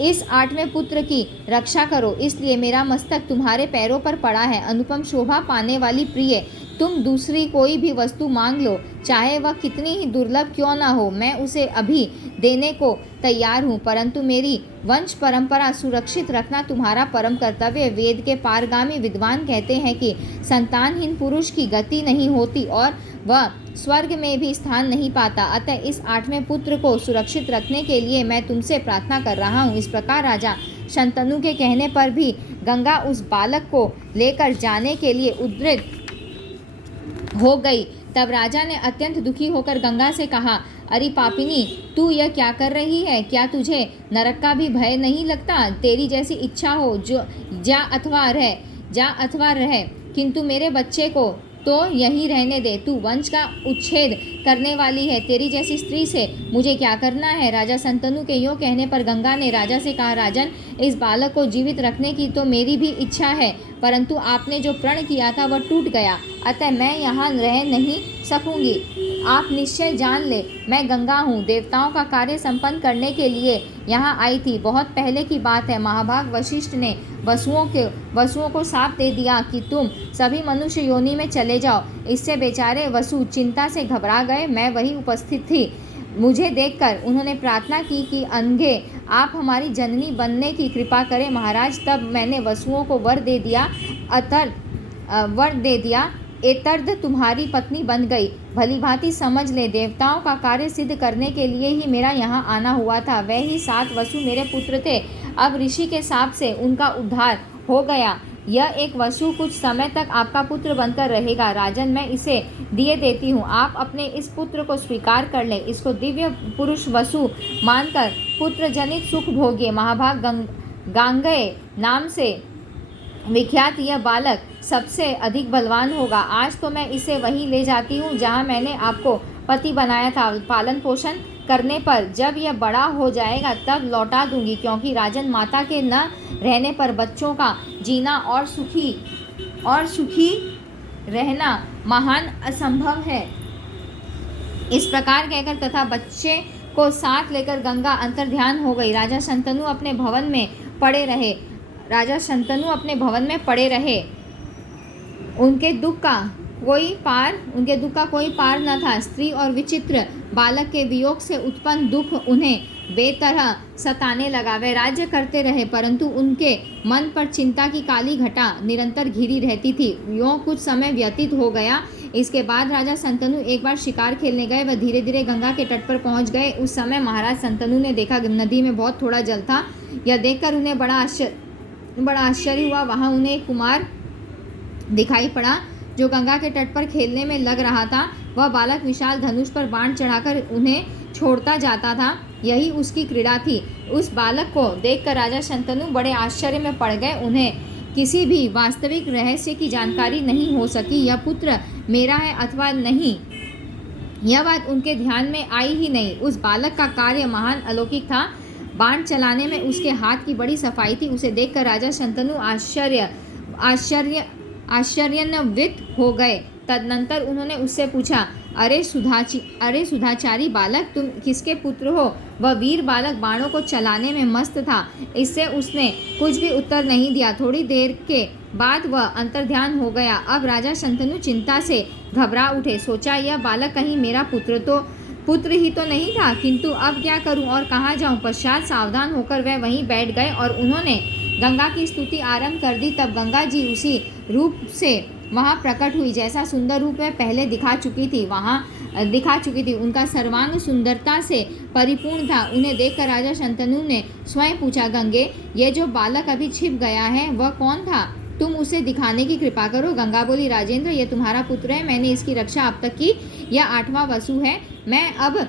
इस 8वें पुत्र की रक्षा करो। इसलिए मेरा मस्तक तुम्हारे पैरों पर पड़ा है। अनुपम शोभा पाने वाली प्रिय, तुम दूसरी कोई भी वस्तु मांग लो, चाहे वह कितनी ही दुर्लभ क्यों ना हो, मैं उसे अभी देने को तैयार हूँ। परंतु मेरी वंश परंपरा सुरक्षित रखना तुम्हारा परम कर्तव्य। वेद के पारगामी विद्वान कहते हैं कि संतानहीन पुरुष की गति नहीं होती और वह स्वर्ग में भी स्थान नहीं पाता। अतः इस 8वें पुत्र को सुरक्षित रखने के लिए मैं तुमसे प्रार्थना कर रहा हूँ। इस प्रकार राजा शंतनु के कहने पर भी गंगा उस बालक को लेकर जाने के लिए हो गई। तब राजा ने अत्यंत दुखी होकर गंगा से कहा, अरे पापिनी, तू यह क्या कर रही है? क्या तुझे नरक का भी भय नहीं लगता? तेरी जैसी इच्छा हो जो जा अथवा रह, किंतु मेरे बच्चे को तो यहीं रहने दे। तू वंश का उच्छेद करने वाली है, तेरी जैसी स्त्री से मुझे क्या करना है? राजा शंतनु के यों कहने पर गंगा ने राजा से कहा, राजन, इस बालक को जीवित रखने की तो मेरी भी इच्छा है, परंतु आपने जो प्रण किया था वह टूट गया, अतः मैं यहाँ रह नहीं सकूंगी। आप निश्चय जान ले, मैं गंगा हूँ, देवताओं का कार्य संपन्न करने के लिए यहाँ आई थी। बहुत पहले की बात है, महाभाग वशिष्ठ ने वसुओं को शाप दे दिया कि तुम सभी मनुष्य योनि में चले जाओ। इससे बेचारे वसु चिंता से घबरा गए। मैं वही उपस्थित थी। मुझे देखकर उन्होंने प्रार्थना की कि अनघे, आप हमारी जननी बनने की कृपा करें महाराज। तब मैंने वसुओं को वर दे दिया, एतर्द तुम्हारी पत्नी बन गई। भली भांति समझ ले, देवताओं का कार्य सिद्ध करने के लिए ही मेरा यहाँ आना हुआ था। वह ही 7 वसु मेरे पुत्र थे। अब ऋषि के शाप से उनका उद्धार हो गया। यह एक वसु कुछ समय तक आपका पुत्र बनकर रहेगा। राजन, मैं इसे दिए देती हूँ, आप अपने इस पुत्र को स्वीकार कर लें। इसको दिव्य पुरुष वसु मानकर पुत्र जनित सुख भोगिए। महाभाग गांगेय नाम से विख्यात यह बालक सबसे अधिक बलवान होगा। आज तो मैं इसे वहीं ले जाती हूँ जहाँ मैंने आपको पति बनाया था। पालन पोषण करने पर जब यह बड़ा हो जाएगा तब लौटा दूंगी, क्योंकि राजन, माता के न रहने पर बच्चों का जीना और सुखी रहना महान असंभव है। इस प्रकार कहकर तथा बच्चे को साथ लेकर गंगा अंतर्ध्यान हो गई। राजा शंतनु अपने भवन में पड़े रहे। उनके दुख का कोई पार न था। स्त्री और विचित्र बालक के वियोग से उत्पन्न दुख उन्हें बेतरह सताने लगा। वे राज्य करते रहे, परंतु उनके मन पर चिंता की काली घटा निरंतर घिरी रहती थी। यों कुछ समय व्यतीत हो गया। इसके बाद राजा शंतनु एक बार शिकार खेलने गए। वह धीरे धीरे गंगा के तट पर पहुंच गए। उस समय महाराज शंतनु ने देखा नदी में बहुत थोड़ा जल था। यह देखकर उन्हें बड़ा आश्चर्य हुआ। वहाँ उन्हें एक कुमार दिखाई पड़ा जो गंगा के तट पर खेलने में लग रहा था। वह बालक विशाल धनुष पर बाण चढ़ाकर उन्हें छोड़ता जाता था। यही उसकी क्रीड़ा थी। उस बालक को देखकर राजा शंतनु बड़े आश्चर्य में पड़ गए। उन्हें किसी भी वास्तविक रहस्य की जानकारी नहीं हो सकी। यह पुत्र मेरा है अथवा नहीं, यह बात उनके ध्यान में आई ही नहीं। उस बालक का कार्य महान अलौकिक था। बाण चलाने में उसके हाथ की बड़ी सफाई थी। उसे देखकर राजा शंतनु आश्चर्यान्वित हो गए। तदनंतर उन्होंने उससे पूछा, अरे सुधाचारी बालक, तुम किसके पुत्र हो? वह वीर बालक बाणों को चलाने में मस्त था। इससे उसने कुछ भी उत्तर नहीं दिया। थोड़ी देर के बाद वह अंतर्ध्यान हो गया। अब राजा शंतनु चिंता से घबरा उठे। सोचा, यह बालक कहीं मेरा पुत्र ही तो नहीं था, किंतु अब क्या करूं और कहाँ जाऊं? पश्चात सावधान होकर वह वहीं बैठ गए और उन्होंने गंगा की स्तुति आरंभ कर दी। तब गंगा जी उसी रूप से वहाँ प्रकट हुई जैसा सुंदर रूप वह पहले दिखा चुकी थी। उनका सर्वांग सुंदरता से परिपूर्ण था। उन्हें देखकर राजा शंतनु ने स्वयं पूछा, गंगे, ये जो बालक अभी छिप गया है वह कौन था? तुम उसे दिखाने की कृपा करो। गंगा बोली, राजेंद्र, यह तुम्हारा पुत्र है। मैंने इसकी रक्षा अब तक की। यह 8वां वसु है। मैं अब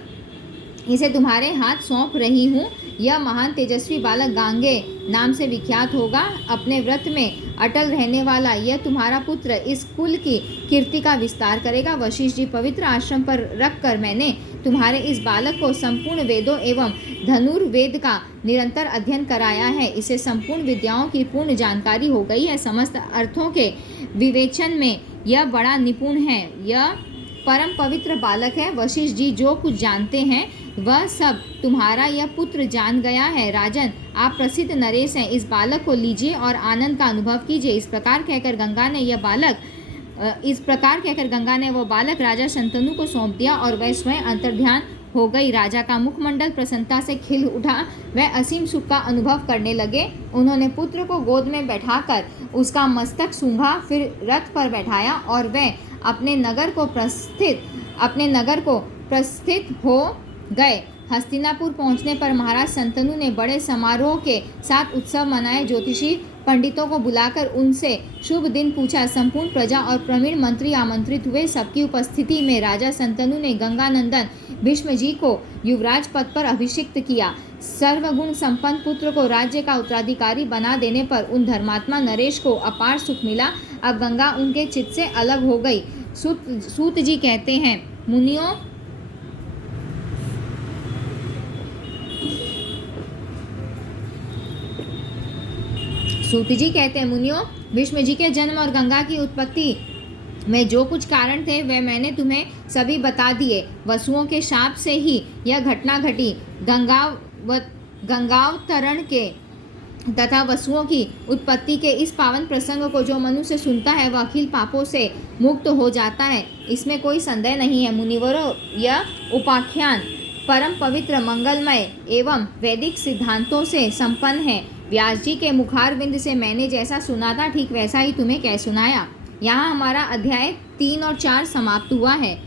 इसे तुम्हारे हाथ सौंप रही हूँ। यह महान तेजस्वी बालक गांगे नाम से विख्यात होगा। अपने व्रत में अटल रहने वाला यह तुम्हारा पुत्र इस कुल की कीर्ति का विस्तार करेगा। वशिष्ठ जी पवित्र आश्रम पर रखकर मैंने तुम्हारे इस बालक को संपूर्ण वेदों एवं धनुर्वेद का निरंतर अध्ययन कराया है। इसे संपूर्ण विद्याओं की पूर्ण जानकारी हो गई है। समस्त अर्थों के विवेचन में यह बड़ा निपुण है। यह परम पवित्र बालक है। वशिष्ठ जी जो कुछ जानते हैं वह सब तुम्हारा यह पुत्र जान गया है। राजन, आप प्रसिद्ध नरेश हैं। इस बालक को लीजिए और आनंद का अनुभव कीजिए। इस प्रकार कहकर गंगा ने वह बालक राजा शंतनु को सौंप दिया और वह स्वयं अंतर्ध्यान हो गई। राजा का मुखमंडल प्रसन्नता से खिल उठा। वह असीम सुख का अनुभव करने लगे। उन्होंने पुत्र को गोद में बैठाकर उसका मस्तक सूंघा, फिर रथ पर बैठाया और वह अपने नगर को प्रस्थित हो गए। हस्तिनापुर पहुंचने पर महाराज शंतनु ने बड़े समारोह के साथ उत्सव मनाए। ज्योतिषी पंडितों को बुलाकर उनसे शुभ दिन पूछा। संपूर्ण प्रजा और प्रवीण मंत्री आमंत्रित हुए। सबकी उपस्थिति में राजा संतनु ने गंगानंदन भीष्म जी को युवराज पद पर अभिषिक्त किया। सर्वगुण संपन्न पुत्र को राज्य का उत्तराधिकारी बना देने पर उन धर्मात्मा नरेश को अपार सुख मिला। अब गंगा उनके चित्त से अलग हो गई। सूत जी कहते हैं, मुनियों, भीष्म जी के जन्म और गंगा की उत्पत्ति में जो कुछ कारण थे वे मैंने तुम्हें सभी बता दिए। वसुओं के शाप से ही यह घटना घटी। गंगावतरण के तथा वसुओं की उत्पत्ति के इस पावन प्रसंग को जो मनुष्य सुनता है वह अखिल पापों से मुक्त हो जाता है, इसमें कोई संदेह नहीं है। मुनिवरों, यह उपाख्यान परम पवित्र, मंगलमय एवं वैदिक सिद्धांतों से संपन्न है। व्यास जी के मुखारविंद से मैंने जैसा सुना था ठीक वैसा ही तुम्हें कह सुनाया। यहाँ हमारा अध्याय 3 और 4 समाप्त हुआ है।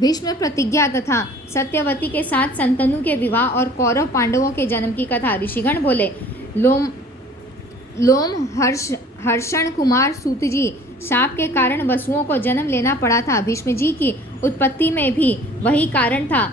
भीष्म प्रतिज्ञा तथा सत्यवती के साथ संतनु के विवाह और कौरव पांडवों के जन्म की कथा। ऋषिगण बोले, हर्षण कुमार सूत जी, शाप के कारण वसुओं को जन्म लेना पड़ा था। भीष्म जी की उत्पत्ति में भी वही कारण था।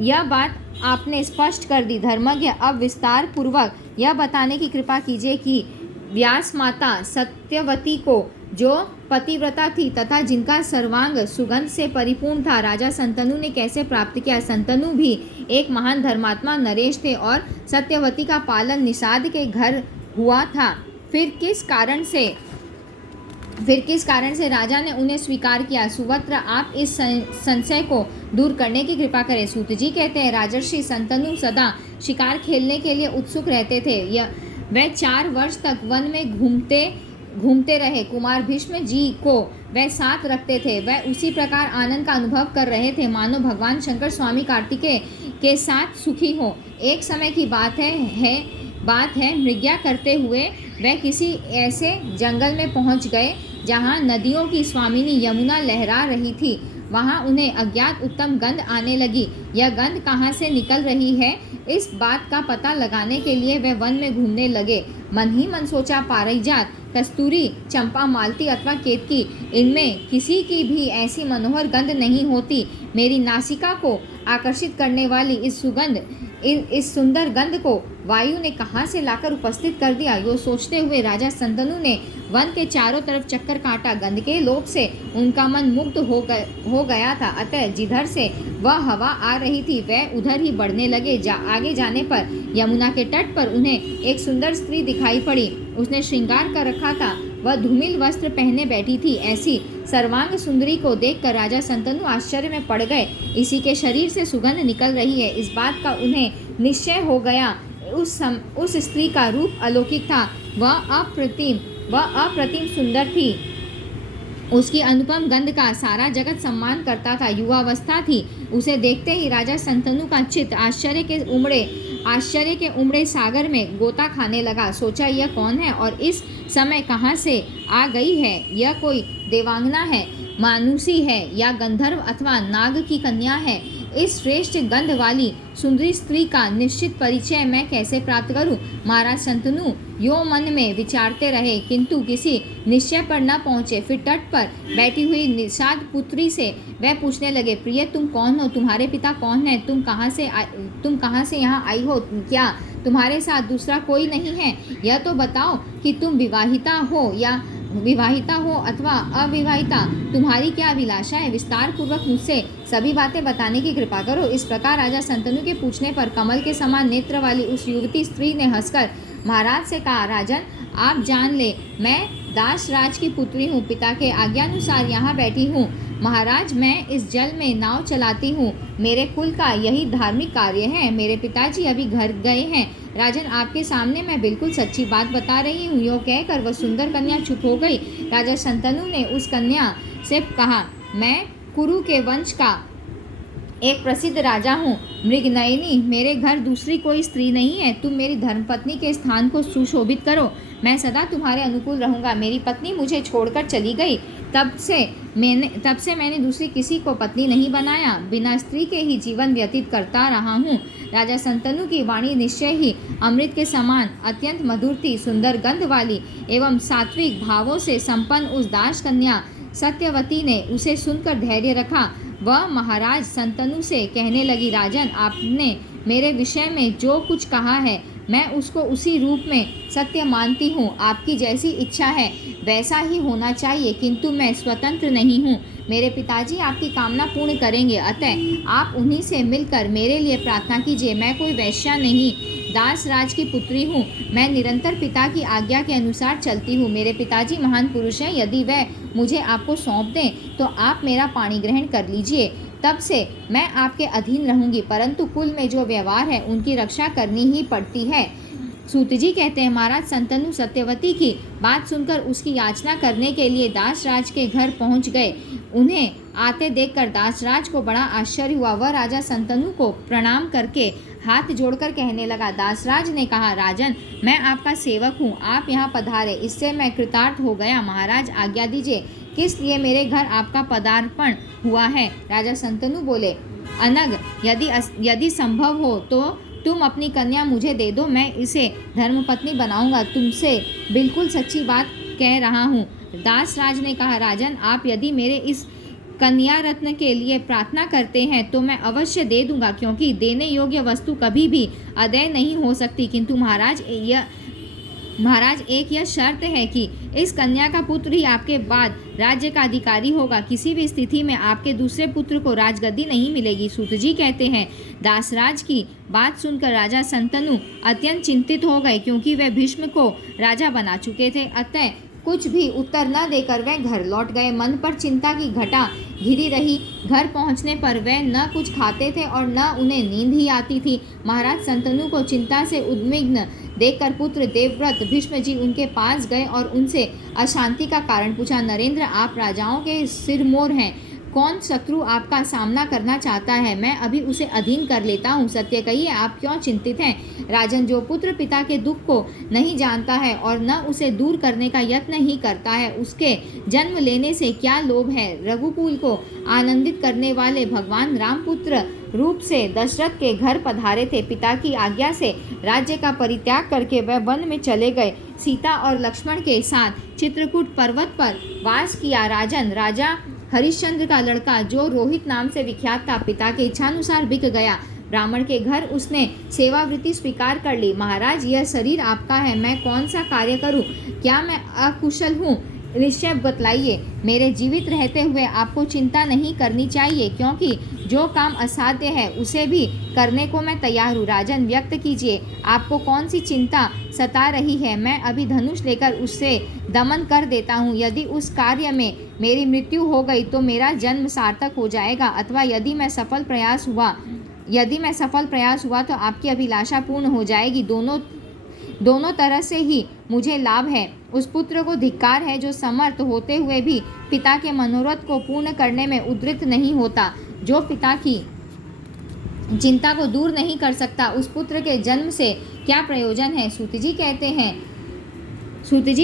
यह बात आपने स्पष्ट कर दी। धर्मज्ञ, अब विस्तार पूर्वक यह बताने की कृपा कीजिए कि व्यास माता सत्यवती को, जो पतिव्रता थी तथा जिनका सर्वांग सुगंध से परिपूर्ण था, राजा संतनु ने कैसे प्राप्त किया। संतनु भी एक महान धर्मात्मा नरेश थे और सत्यवती का पालन निषाद के घर हुआ था। फिर किस कारण से राजा ने उन्हें स्वीकार किया। सुवत्र, आप इस संशय को दूर करने की कृपा करें। सूत जी कहते हैं, राजर्षि संतनु सदा शिकार खेलने के लिए उत्सुक रहते थे। वह 4 वर्ष तक वन में घूमते रहे। कुमार भीष्म जी को वह साथ रखते थे। वह उसी प्रकार आनंद का अनुभव कर रहे थे मानो भगवान शंकर स्वामी कार्तिकेय के साथ सुखी हो। एक समय की बात है मृग्या करते हुए वह किसी ऐसे जंगल में पहुंच गए जहां नदियों की स्वामिनी यमुना लहरा रही थी। वहां उन्हें अज्ञात उत्तम गंध आने लगी। यह गंध कहाँ से निकल रही है, इस बात का पता लगाने के लिए वे वन में घूमने लगे। मन ही मन सोचा, पारिजात, कस्तूरी, चंपा, मालती अथवा केतकी, इनमें किसी की भी ऐसी मनोहर गंध नहीं होती। मेरी नासिका को आकर्षित करने वाली इस सुंदर गंध को वायु ने कहाँ से लाकर उपस्थित कर दिया। यो सोचते हुए राजा संतनु ने वन के चारों तरफ चक्कर काटा। गंध के लोभ से उनका मन मुग्ध हो गया था, अतः जिधर से वह हवा आ रही थी वह उधर ही बढ़ने लगे। आगे जाने पर यमुना के तट पर उन्हें एक सुंदर स्त्री दिखाई पड़ी। उसने श्रृंगार कर रखा था। वह धूमिल वस्त्र पहने बैठी थी। ऐसी सर्वांग सुंदरी को देखकर राजा संतनु आश्चर्य में पड़ गए। इसी के शरीर से सुगंध निकल रही है, इस बात का उन्हें निश्चय हो गया। उस स्त्री का रूप अलौकिक था। वह अप्रतिम सुंदर थी। उसकी अनुपम गंध का सारा जगत सम्मान करता था। युवावस्था थी। उसे देखते ही राजा संतनु का चित्त आश्चर्य के उमड़े सागर में गोता खाने लगा। सोचा, यह कौन है और इस समय कहाँ से आ गई है। यह कोई देवांगना है, मानुषी है या गंधर्व अथवा नाग की कन्या है। इस श्रेष्ठ गंध वाली सुंदरी स्त्री का निश्चित परिचय मैं कैसे प्राप्त करूं। महाराज संतनु यो मन में विचारते रहे, किंतु किसी निश्चय पर न पहुंचे। फिर तट पर बैठी हुई निषाद पुत्री से वह पूछने लगे, प्रिय, तुम कौन हो, तुम्हारे पिता कौन है, तुम कहाँ से यहाँ आई हो, क्या तुम्हारे साथ दूसरा कोई नहीं है। यह तो बताओ कि तुम विवाहिता हो अथवा अविवाहिता, तुम्हारी क्या अभिलाषा है। विस्तार पूर्वक मुझसे सभी बातें बताने की कृपा करो। इस प्रकार राजा संतनु के पूछने पर कमल के समान नेत्र वाली उस युवती स्त्री ने हंसकर महाराज से कहा, राजन, आप जान ले, मैं दासराज की पुत्री हूँ, पिता के आज्ञानुसार यहाँ बैठी हूँ। महाराज, मैं इस जल में नाव चलाती हूँ। मेरे कुल का यही धार्मिक कार्य है। मेरे पिताजी अभी घर गए हैं। राजन, आपके सामने मैं बिल्कुल सच्ची बात बता रही हूँ। यो कहकर वह सुंदर कन्या चुप हो गई। राजा संतनु ने उस कन्या से कहा, मैं कुरु के वंश का एक प्रसिद्ध राजा हूँ। मृगनयनी, मेरे घर दूसरी कोई स्त्री नहीं है। तुम मेरी धर्मपत्नी के स्थान को सुशोभित करो। मैं सदा तुम्हारे अनुकूल रहूँगा। मेरी पत्नी मुझे छोड़कर चली गई, तब से मैंने दूसरी किसी को पत्नी नहीं बनाया, बिना स्त्री के ही जीवन व्यतीत करता रहा हूँ। राजा संतनु की वाणी निश्चय ही अमृत के समान अत्यंत मधुर थी। सुंदर गंध वाली एवं सात्विक भावों से संपन्न उस दास कन्या सत्यवती ने उसे सुनकर धैर्य रखा। वह महाराज संतनु से कहने लगी, राजन, आपने मेरे विषय में जो कुछ कहा है मैं उसको उसी रूप में सत्य मानती हूँ। आपकी जैसी इच्छा है वैसा ही होना चाहिए, किंतु मैं स्वतंत्र नहीं हूँ। मेरे पिताजी आपकी कामना पूर्ण करेंगे, अतः आप उन्हीं से मिलकर मेरे लिए प्रार्थना कीजिए। मैं कोई वैश्या नहीं, दास राज की पुत्री हूँ। मैं निरंतर पिता की आज्ञा के अनुसार चलती हूँ। मेरे पिताजी महान पुरुष हैं, यदि वह मुझे आपको सौंप दें तो आप मेरा पाणी ग्रहण कर लीजिए। तब से मैं आपके अधीन रहूंगी, परंतु कुल में जो व्यवहार है उनकी रक्षा करनी ही पड़ती है। सूत जी कहते हैं, महाराज संतनु सत्यवती की बात सुनकर उसकी याचना करने के लिए दासराज के घर पहुंच गए। उन्हें आते देखकर दासराज को बड़ा आश्चर्य हुआ। वह राजा संतनु को प्रणाम करके हाथ जोड़कर कहने लगा। दासराज ने कहा, राजन, मैं आपका सेवक हूँ, आप यहाँ पधारे, इससे मैं कृतार्थ हो गया। महाराज आज्ञा दीजिए, किस लिए मेरे घर आपका पदार्पण हुआ है? राजा संतनु बोले, अनग, यदि संभव हो तो तुम अपनी कन्या मुझे दे दो, मैं इसे धर्मपत्नी बनाऊंगा। तुमसे बिल्कुल सच्ची बात कह रहा हूँ। दासराज ने कहा, राजन, आप यदि मेरे इस कन्या रत्न के लिए प्रार्थना करते हैं तो मैं अवश्य दे दूंगा, क्योंकि देने योग्य वस्तु कभी भी अदेय नहीं हो सकती। किंतु महाराज एक यह शर्त है कि इस कन्या का पुत्र ही आपके बाद राज्य का अधिकारी होगा। किसी भी स्थिति में आपके दूसरे पुत्र को राजगद्दी नहीं मिलेगी। सूत जी कहते हैं, दासराज की बात सुनकर राजा संतनु अत्यंत चिंतित हो गए, क्योंकि वे भीष्म को राजा बना चुके थे। अतः कुछ भी उत्तर न देकर वे घर लौट गए। मन पर चिंता की घटा घिरी रही। घर पहुंचने पर वे न कुछ खाते थे और न उन्हें नींद ही आती थी। महाराज संतनु को चिंता से उद्विग्न देखकर पुत्र देवव्रत भीष्म जी उनके पास गए और उनसे अशांति का कारण पूछा। नरेंद्र, आप राजाओं के सिरमौर हैं, कौन शत्रु आपका सामना करना चाहता है, मैं अभी उसे अधीन कर लेता हूँ। सत्य कहिए, आप क्यों चिंतित हैं? राजन, जो पुत्र पिता के दुख को नहीं जानता है और न उसे दूर करने का यत्न ही करता है, उसके जन्म लेने से क्या लोभ है? रघुकुल को आनंदित करने वाले भगवान रामपुत्र रूप से दशरथ के घर पधारे थे। पिता की आज्ञा से राज्य का परित्याग करके वह वन में चले गए। सीता और लक्ष्मण के साथ चित्रकूट पर्वत पर वास किया। राजन, राजा हरिश्चंद्र का लड़का जो रोहित नाम से विख्यात था, पिता के इच्छानुसार बिक गया। ब्राह्मण के घर उसने सेवावृत्ति स्वीकार कर ली। महाराज, यह शरीर आपका है, मैं कौन सा कार्य करूं? क्या मैं अकुशल हूँ? निश्चय बतलाइए। मेरे जीवित रहते हुए आपको चिंता नहीं करनी चाहिए, क्योंकि जो काम असाध्य है उसे भी करने को मैं तैयार हूँ। राजन, व्यक्त कीजिए, आपको कौन सी चिंता सता रही है? मैं अभी धनुष लेकर उससे दमन कर देता हूँ। यदि उस कार्य में मेरी मृत्यु हो गई तो मेरा जन्म सार्थक हो जाएगा, अथवा यदि मैं सफल प्रयास हुआ तो आपकी अभिलाषा पूर्ण हो जाएगी। दोनों तरह से ही मुझे लाभ है। उस पुत्र को धिक्कार है जो समर्थ होते हुए भी पिता के मनोरथ को पूर्ण करने में उद्यत नहीं होता, जो पिता की चिंता को दूर नहीं कर सकता। उस पुत्र के जन्म से क्या प्रयोजन है? सूत जी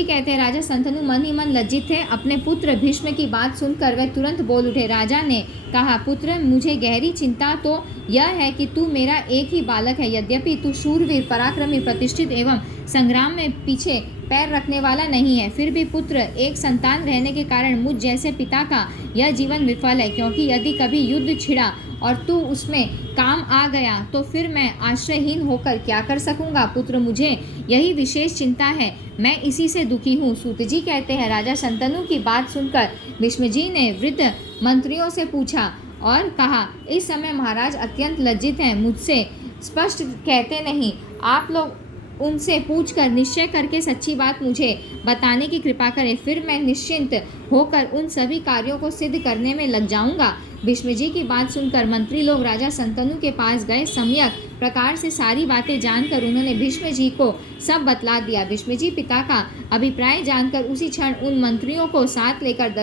कहते हैं, राजा संतनु मन ही मन लज्जित थे। अपने पुत्र भीष्म की बात सुनकर वह तुरंत बोल उठे। राजा ने कहा, पुत्र, मुझे गहरी चिंता तो यह है कि तू मेरा एक ही बालक है। यद्यपि तू शूरवीर, पराक्रमी, प्रतिष्ठित एवं संग्राम में पीछे पैर रखने वाला नहीं है, फिर भी पुत्र एक संतान रहने के कारण मुझ जैसे पिता का यह जीवन विफल है। क्योंकि यदि कभी युद्ध छिड़ा और तू उसमें काम आ गया तो फिर मैं आश्रयहीन होकर क्या कर सकूंगा? पुत्र, मुझे यही विशेष चिंता है, मैं इसी से दुखी हूँ। सूत जी कहते हैं, राजा संतनु की बात सुनकर भीष्म जी ने वृद्ध मंत्रियों से पूछा और कहा, इस समय महाराज अत्यंत लज्जित हैं, मुझसे स्पष्ट कहते नहीं। आप लोग उनसे पूछकर निश्चय करके सच्ची बात मुझे बताने की कृपा करें, फिर मैं निश्चिंत होकर उन सभी कार्यों को सिद्ध करने में लग जाऊंगा। भीष्म जी की बात सुनकर मंत्री लोग राजा संतनु के पास गए। सम्यक प्रकार से सारी बातें जानकर उन्होंने भीष्म जी को सब बतला दिया। भीष्म जी पिता का अभिप्राय जानकर उसी क्षण उन मंत्रियों को साथ लेकर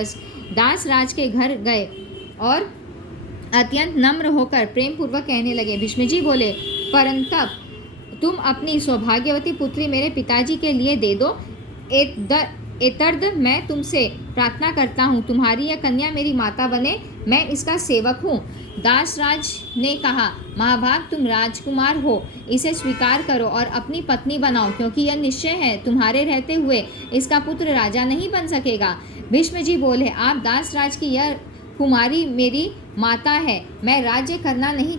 दासराज के घर गए और अत्यंत नम्र होकर प्रेम पूर्वक कहने लगे। भीष्म जी बोले, परंतप तुम अपनी सौभाग्यवती पुत्री मेरे पिताजी के लिए दे दो। एतर्द मैं तुमसे प्रार्थना करता हूँ तुम्हारी यह कन्या मेरी माता बने, मैं इसका सेवक हूँ। दासराज ने कहा, महाभाग तुम राजकुमार हो, इसे स्वीकार करो और अपनी पत्नी बनाओ, क्योंकि यह निश्चय है तुम्हारे रहते हुए इसका पुत्र राजा नहीं बन सकेगा। भीष्म जी बोले, आप दासराज की यह कुमारी मेरी माता है, मैं राज्य करना नहीं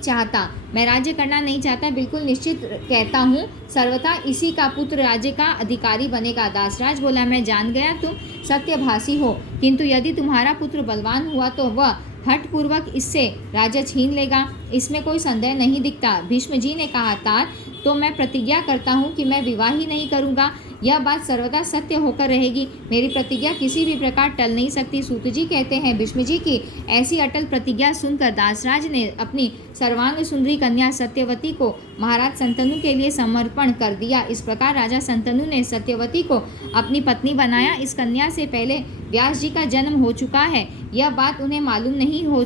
चाहता, बिल्कुल निश्चित कहता हूँ, सर्वथा इसी का पुत्र राज्य का अधिकारी बनेगा। दासराज बोला, मैं जान गया तुम सत्यभाषी हो, किंतु यदि तुम्हारा पुत्र बलवान हुआ तो वह हठपूर्वक इससे राज्य छीन लेगा, इसमें कोई संदेह नहीं दिखता। भीष्म जी ने कहा, तात तो मैं प्रतिज्ञा करता हूँ कि मैं विवाह ही नहीं करूँगा, यह बात सर्वदा सत्य होकर रहेगी, मेरी प्रतिज्ञा किसी भी प्रकार टल नहीं सकती। सूत जी कहते हैं, भीष्म जी की ऐसी अटल प्रतिज्ञा सुनकर दासराज ने अपनी सर्वांग सुंदरी कन्या सत्यवती को महाराज संतनु के लिए समर्पण कर दिया। इस प्रकार राजा संतनु ने सत्यवती को अपनी पत्नी बनाया। इस कन्या से पहले व्यास जी का जन्म हो चुका है, यह बात उन्हें मालूम नहीं हो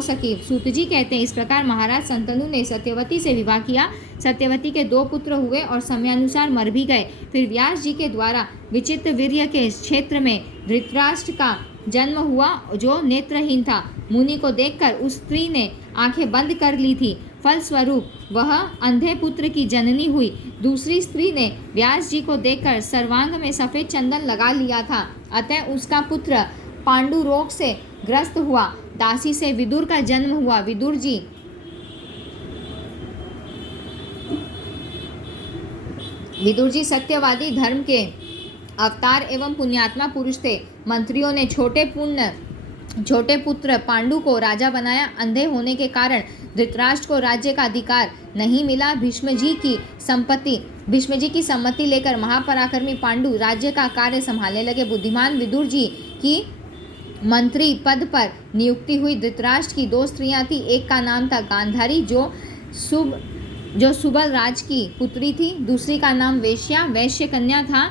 सकी। सूत जी कहते हैं, इस प्रकार महाराज संतनु ने सत्यवती से विवाह किया। सत्यवती के 2 पुत्र हुए और समयानुसार मर भी गए। फिर व्यास जी के द्वारा विचित्र वीर्य के क्षेत्र में धृतराष्ट्र का जन्म हुआ, जो नेत्रहीन था। मुनि को देखकर उस स्त्री ने आंखें बंद कर ली थी, फलस्वरूप वह अंधे पुत्र की जननी हुई। दूसरी स्त्री ने व्यास जी को देखकर सर्वांग में सफ़ेद चंदन लगा लिया था, अतः उसका पुत्र पांडु रोग से ग्रस्त हुआ। दासी से विदुर का जन्म हुआ। विदुर जी सत्यवादी धर्म के अवतार एवं पुण्यात्मा पुरुष थे। मंत्रियों ने छोटे पुत्र पांडु को राजा बनाया। अंधे होने के कारण धृतराष्ट्र को राज्य का अधिकार नहीं मिला। भीष्म जी की सम्मति लेकर महापराक्रमी पांडु राज्य का कार्य संभालने लगे। बुद्धिमान विदुर जी की मंत्री पद पर नियुक्ति हुई। धृतराष्ट्र की 2 स्त्रियां थी, एक का नाम था गांधारी जो सुबल राज की पुत्री थी, दूसरी का नाम वैश्य कन्या था,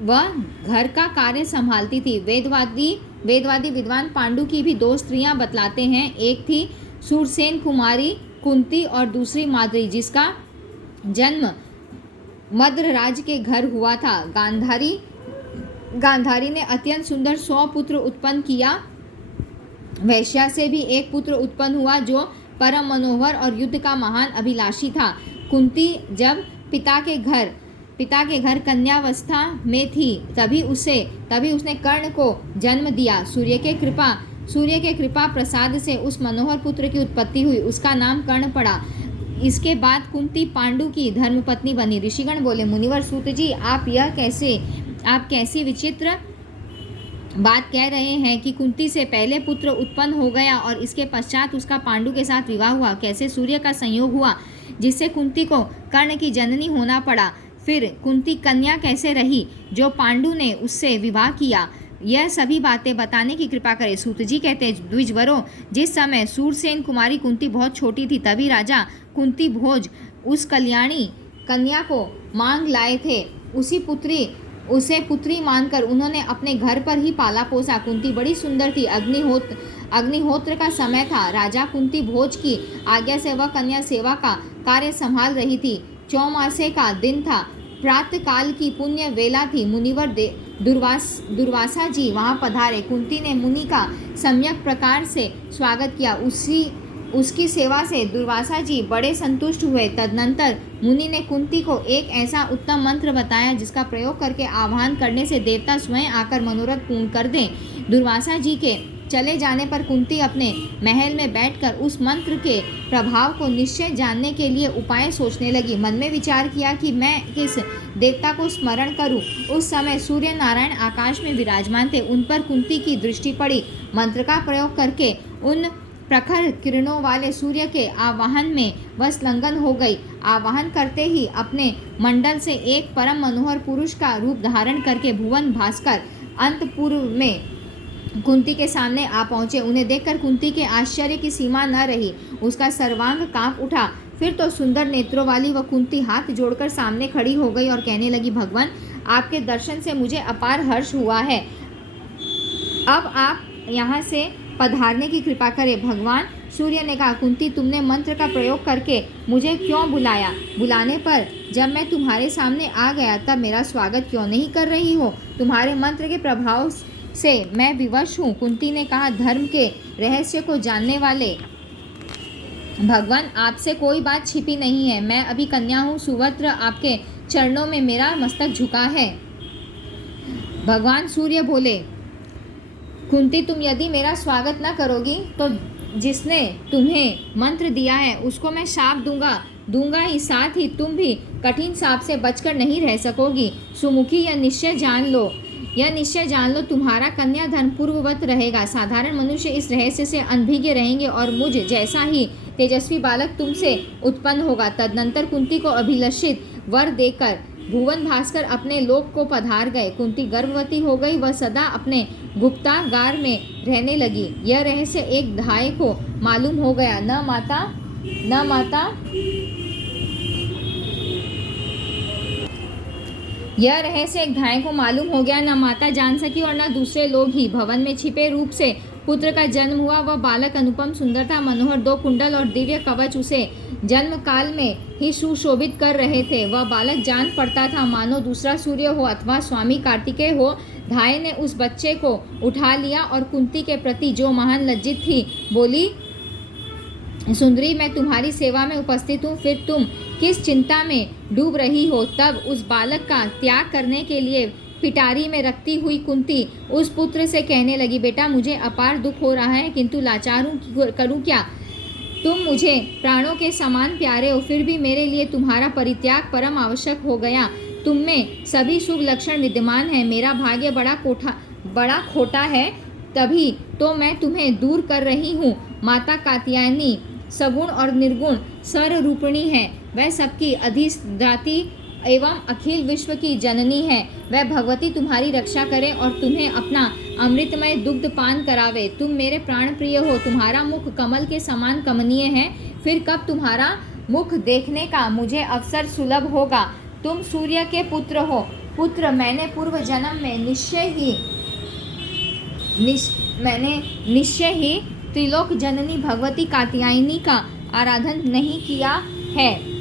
वह घर का कार्य संभालती थी। वेदवादी विद्वान पांडु की भी 2 स्त्रियां बतलाते हैं, एक थी सूरसेन कुमारी कुंती और दूसरी माद्री, जिसका जन्म मद्र राज के घर हुआ था। गांधारी ने अत्यंत सुंदर 100 पुत्र उत्पन्न किया। वैश्या से भी 1 पुत्र उत्पन्न हुआ, जो परम मनोहर और युद्ध का महान अभिलाषी था। कुंती जब पिता के घर कन्यावस्था में थी, तभी उसने कर्ण को जन्म दिया। सूर्य के कृपा प्रसाद से उस मनोहर पुत्र की उत्पत्ति हुई, उसका नाम कर्ण पड़ा। इसके बाद कुंती पांडु की धर्मपत्नी बनी। ऋषिगण बोले, मुनिवर सूत जी, आप कैसी विचित्र बात कह रहे हैं कि कुंती से पहले पुत्र उत्पन्न हो गया और इसके पश्चात उसका पांडु के साथ विवाह हुआ। कैसे सूर्य का संयोग हुआ जिससे कुंती को कर्ण की जननी होना पड़ा? फिर कुंती कन्या कैसे रही जो पांडु ने उससे विवाह किया? यह सभी बातें बताने की कृपा करें। सूत जी कहते हैं, द्विजवरों, जिस समय सूरसेन कुमारी कुंती बहुत छोटी थी, तभी राजा कुंती भोज उस कल्याणी कन्या को मांग लाए थे। उसे पुत्री मानकर उन्होंने अपने घर पर ही पाला पोसा। कुंती बड़ी सुंदर थी। अग्निहोत्र का समय था। राजा कुंती भोज की आज्ञा से वह कन्या सेवा का कार्य संभाल रही थी। चौमासे का दिन था। प्रातः काल की पुण्य वेला थी। मुनिवर दुर्वासा जी वहाँ पधारे। कुंती ने मुनि का सम्यक प्रकार से स्वागत किया। उसकी सेवा से दुर्वासा जी बड़े संतुष्ट हुए। तदनंतर मुनि ने कुंती को एक ऐसा उत्तम मंत्र बताया जिसका प्रयोग करके आह्वान करने से देवता स्वयं आकर मनोरथ पूर्ण कर दें। दुर्वासा जी के चले जाने पर कुंती अपने महल में बैठकर उस मंत्र के प्रभाव को निश्चय जानने के लिए उपाय सोचने लगी। मन में विचार किया कि मैं किस देवता को स्मरण करूं। उस समय सूर्य नारायण आकाश में विराजमान थे। उन पर कुंती की दृष्टि पड़ी। मंत्र का प्रयोग करके उन प्रखर किरणों वाले सूर्य के आवाहन में वह संलग्न हो गई। आवाहन करते ही अपने मंडल से एक परम मनोहर पुरुष का रूप धारण करके भुवन भास्कर अंतपुर में कुंती के सामने आ पहुँचे। उन्हें देखकर कुंती के आश्चर्य की सीमा न रही। उसका सर्वांग कांप उठा। फिर तो सुंदर नेत्रों वाली वह कुंती हाथ जोड़कर सामने खड़ी हो गई और कहने लगी, भगवान, आपके दर्शन से मुझे अपार हर्ष हुआ है। अब आप यहाँ से पधारने की कृपा करें। भगवान सूर्य ने कहा, कुंती, तुमने मंत्र का प्रयोग करके मुझे क्यों बुलाया? बुलाने पर जब मैं तुम्हारे सामने आ गया तब मेरा स्वागत क्यों नहीं कर रही हो? तुम्हारे मंत्र के प्रभाव से मैं विवश हूँ। कुंती ने कहा, धर्म के रहस्य को जानने वाले भगवान, आपसे कोई बात छिपी नहीं है। मैं अभी कन्या हूँ, सुवत्र आपके चरणों में मेरा मस्तक झुका है। भगवान सूर्य बोले, कुंती, तुम यदि मेरा स्वागत न करोगी तो जिसने तुम्हें मंत्र दिया है उसको मैं शाप दूंगा ही, साथ ही तुम भी कठिन शाप से बचकर नहीं रह सकोगी। सुमुखी, यह निश्चय जान लो, तुम्हारा कन्या धर्म पूर्ववत रहेगा। साधारण मनुष्य इस रहस्य से अनभिज्ञ रहेंगे और मुझ जैसा ही तेजस्वी बालक तुमसे उत्पन्न होगा। तदनंतर कुंती को अभिलषित वर देकर भुवन भास्कर अपने लोक को पधार गए। कुंती गर्भवती हो गई, वह सदा अपने गुप्तागार में रहने लगी। यह रहस्य एक धाय को मालूम हो गया, न माता जान सकी और न दूसरे लोग ही। भवन में छिपे रूप से पुत्र का जन्म हुआ। वह बालक अनुपम सुंदर था, मनोहर 2 कुंडल और दिव्य कवच उसे जन्म काल में ही सुशोभित कर रहे थे। वह बालक जान पड़ता था मानो दूसरा सूर्य हो अथवा स्वामी कार्तिकेय हो। धाय ने उस बच्चे को उठा लिया और कुंती के प्रति जो महान लज्जित थी, बोली, सुंदरी, मैं तुम्हारी सेवा में उपस्थित हूँ, फिर तुम किस चिंता में डूब रही हो। तब उस बालक का त्याग करने के लिए पिटारी में रखती हुई कुंती उस पुत्र से कहने लगी, बेटा, मुझे अपार दुख हो रहा है, किंतु लाचार हूँ, करूँ क्या। तुम मुझे प्राणों के समान प्यारे हो, फिर भी मेरे लिए तुम्हारा परित्याग परम आवश्यक हो गया। तुम में सभी शुभ लक्षण विद्यमान है, मेरा भाग्य बड़ा खोटा है, तभी तो मैं तुम्हें दूर कर रही हूँ। माता कात्यायनी सगुण और निर्गुण सर्वरूपिणी है, वह सबकी अधिष्ठात्री एवं अखिल विश्व की जननी है। वह भगवती तुम्हारी रक्षा करे और तुम्हें अपना अमृतमय दुग्ध पान करावे। तुम मेरे प्राण प्रिय हो, तुम्हारा मुख कमल के समान कमनीय है, फिर कब तुम्हारा मुख देखने का मुझे अवसर सुलभ होगा। तुम सूर्य के पुत्र हो। पुत्र, मैंने पूर्व जन्म में निश्चय ही त्रिलोक जननी भगवती कात्यायनी का आराधन नहीं किया है।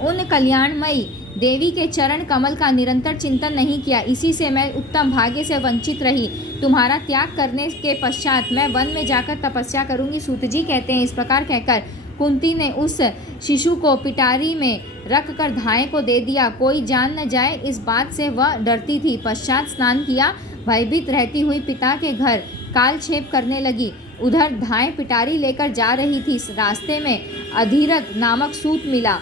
उन कल्याणमयी देवी के चरण कमल का निरंतर चिंतन नहीं किया, इसी से मैं उत्तम भाग्य से वंचित रही। तुम्हारा त्याग करने के पश्चात मैं वन में जाकर तपस्या करूंगी। सूत जी कहते हैं, इस प्रकार कहकर कुंती ने उस शिशु को पिटारी में रखकर धाय को दे दिया। कोई जान न जाए इस बात से वह डरती थी। पश्चात स्नान किया, भयभीत रहती हुई पिता के घर कालक्षेप करने लगी। उधर धाय पिटारी लेकर जा रही थी। रास्ते में अधीरथ नामक सूत मिला।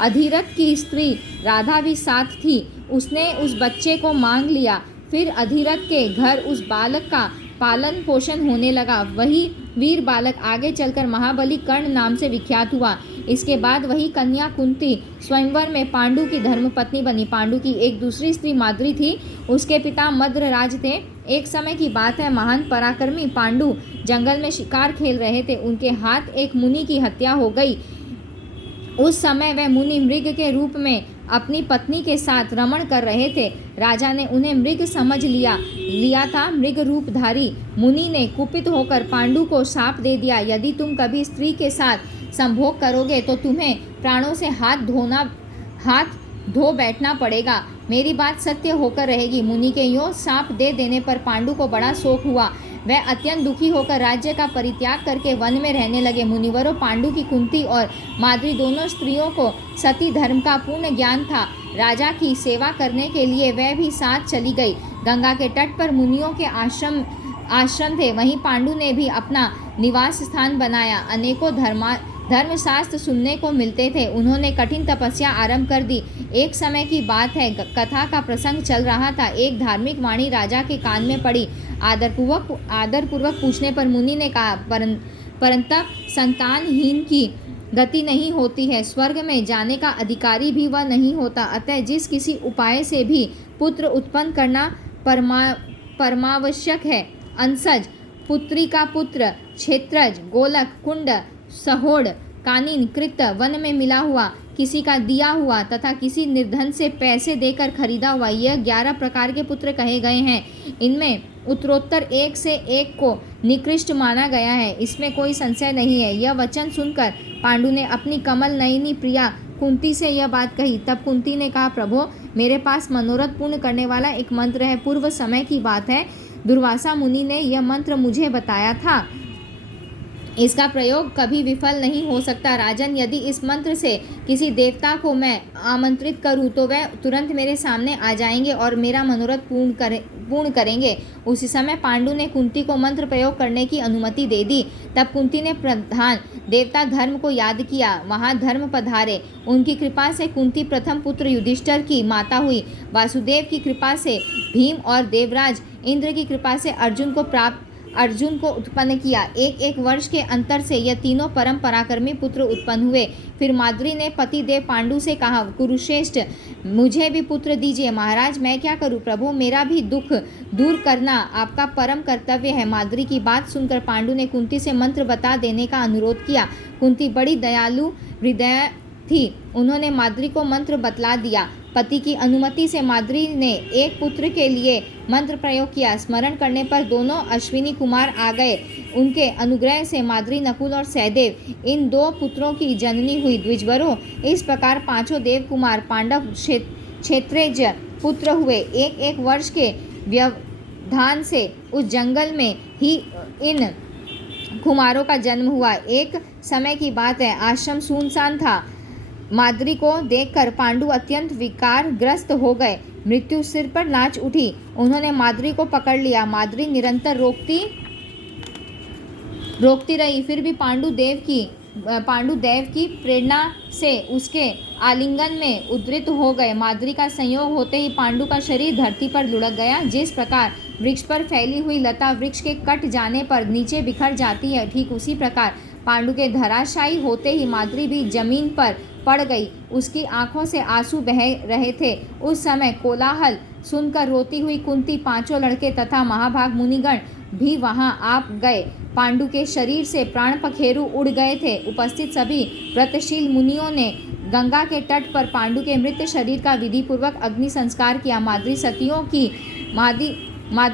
अधीरथ की स्त्री राधा भी साथ थी। उसने उस बच्चे को मांग लिया। फिर अधीरथ के घर उस बालक का पालन पोषण होने लगा। वही वीर बालक आगे चलकर महाबली कर्ण नाम से विख्यात हुआ। इसके बाद वही कन्या कुंती स्वयंवर में पांडु की धर्मपत्नी बनी। पांडु की एक दूसरी स्त्री माद्री थी। उसके पिता मद्रराज थे। एक समय की बात है, महान पराक्रमी पांडु जंगल में शिकार खेल रहे थे। उनके हाथ एक मुनि की हत्या हो गई। उस समय वह मुनि मृग के रूप में अपनी पत्नी के साथ रमण कर रहे थे। राजा ने उन्हें मृग समझ लिया था। मृग रूपधारी मुनि ने कुपित होकर पांडु को शाप दे दिया, यदि तुम कभी स्त्री के साथ संभोग करोगे तो तुम्हें प्राणों से हाथ धो बैठना पड़ेगा। मेरी बात सत्य होकर रहेगी। मुनि के यों शाप दे देने पर पांडु को बड़ा शोक हुआ। वह अत्यंत दुखी होकर राज्य का परित्याग करके वन में रहने लगे। मुनिवरों, पांडु की कुंती और माद्री दोनों स्त्रियों को सती धर्म का पूर्ण ज्ञान था। राजा की सेवा करने के लिए वह भी साथ चली गई। गंगा के तट पर मुनियों के आश्रम थे। वहीं पांडु ने भी अपना निवास स्थान बनाया। अनेकों धर्मशास्त्र सुनने को मिलते थे। उन्होंने कठिन तपस्या आरंभ कर दी। एक समय की बात है, कथा का प्रसंग चल रहा था। एक धार्मिक वाणी राजा के कान में पड़ी। आदरपूर्वक पूछने पर मुनि ने कहा, परंतप संतानहीन की गति नहीं होती है, स्वर्ग में जाने का अधिकारी भी वह नहीं होता। अतः जिस किसी उपाय से भी पुत्र उत्पन्न करना परमावश्यक है। अंसज, पुत्री का पुत्र, क्षेत्रज, गोलक, कुंड, सहोड़, कानीन, कृत, वन में मिला हुआ, किसी का दिया हुआ तथा किसी निर्धन से पैसे देकर खरीदा हुआ, यह 11 प्रकार के पुत्र कहे गए हैं। इनमें उत्तरोत्तर एक से एक को निकृष्ट माना गया है, इसमें कोई संशय नहीं है। यह वचन सुनकर पांडु ने अपनी कमल नयनी प्रिया कुंती से यह बात कही। तब कुंती ने कहा, प्रभो, मेरे पास मनोरथ पूर्ण करने वाला एक मंत्र है। पूर्व समय की बात है, दुर्वासा मुनि ने यह मंत्र मुझे बताया था। इसका प्रयोग कभी विफल नहीं हो सकता। राजन, यदि इस मंत्र से किसी देवता को मैं आमंत्रित करूं तो वह तुरंत मेरे सामने आ जाएंगे और मेरा मनोरथ पूर्ण करेंगे। उसी समय पांडु ने कुंती को मंत्र प्रयोग करने की अनुमति दे दी। तब कुंती ने प्रधान देवता धर्म को याद किया। वहां धर्म पधारे। उनकी कृपा से कुंती प्रथम पुत्र युधिष्ठिर की माता हुई। वासुदेव की कृपा से भीम और देवराज इंद्र की कृपा से अर्जुन को उत्पन्न किया। एक वर्ष के अंतर से यह तीनों परम पराक्रमी पुत्र उत्पन्न हुए। फिर माद्री ने पति देव पांडु से कहा, कुरुश्रेष्ठ, मुझे भी पुत्र दीजिए। महाराज, मैं क्या करूं? प्रभु, मेरा भी दुख दूर करना आपका परम कर्तव्य है। माद्री की बात सुनकर पांडु ने कुंती से मंत्र बता देने का अनुरोध किया। कुंती बड़ी दयालु हृदय थी। उन्होंने माद्री को मंत्र बतला दिया। पति की अनुमति से माद्री ने एक पुत्र के लिए मंत्र प्रयोग किया। स्मरण करने पर दोनों अश्विनी कुमार आ गए। उनके अनुग्रह से माद्री, नकुल और सहदेव इन 2 पुत्रों की जननी हुई। द्विजवरों, इस प्रकार 5 देव कुमार पांडव क्षेत्रेज पुत्र हुए। एक वर्ष के व्यवधान से उस जंगल में ही इन कुमारों का जन्म हुआ। एक समय की बात है, आश्रम सुनसान था। माद्री को देखकर पांडु अत्यंत विकारग्रस्त हो गए। मृत्यु सिर पर नाच उठी। उन्होंने माद्री को पकड़ लिया। माद्री निरंतर रोकती रही, फिर भी पांडु देव की प्रेरणा से उसके आलिंगन में उद्रित हो गए। माद्री का संयोग होते ही पांडु का शरीर धरती पर लुढ़क गया। जिस प्रकार वृक्ष पर फैली हुई लता वृक्ष के कट जाने पर नीचे बिखर जाती है, ठीक उसी प्रकार पांडु के धराशायी होते ही माद्री भी जमीन पर पड़ गई। उसकी आंखों से आंसू बह रहे थे। उस समय कोलाहल सुनकर रोती हुई कुंती, 5 लड़के तथा महाभाग मुनिगण भी वहां आ गए। पांडु के शरीर से प्राण पखेरु उड़ गए थे। उपस्थित सभी व्रतशील मुनियों ने गंगा के तट पर पांडु के मृत शरीर का विधि पूर्वक अग्नि संस्कार किया। माद्री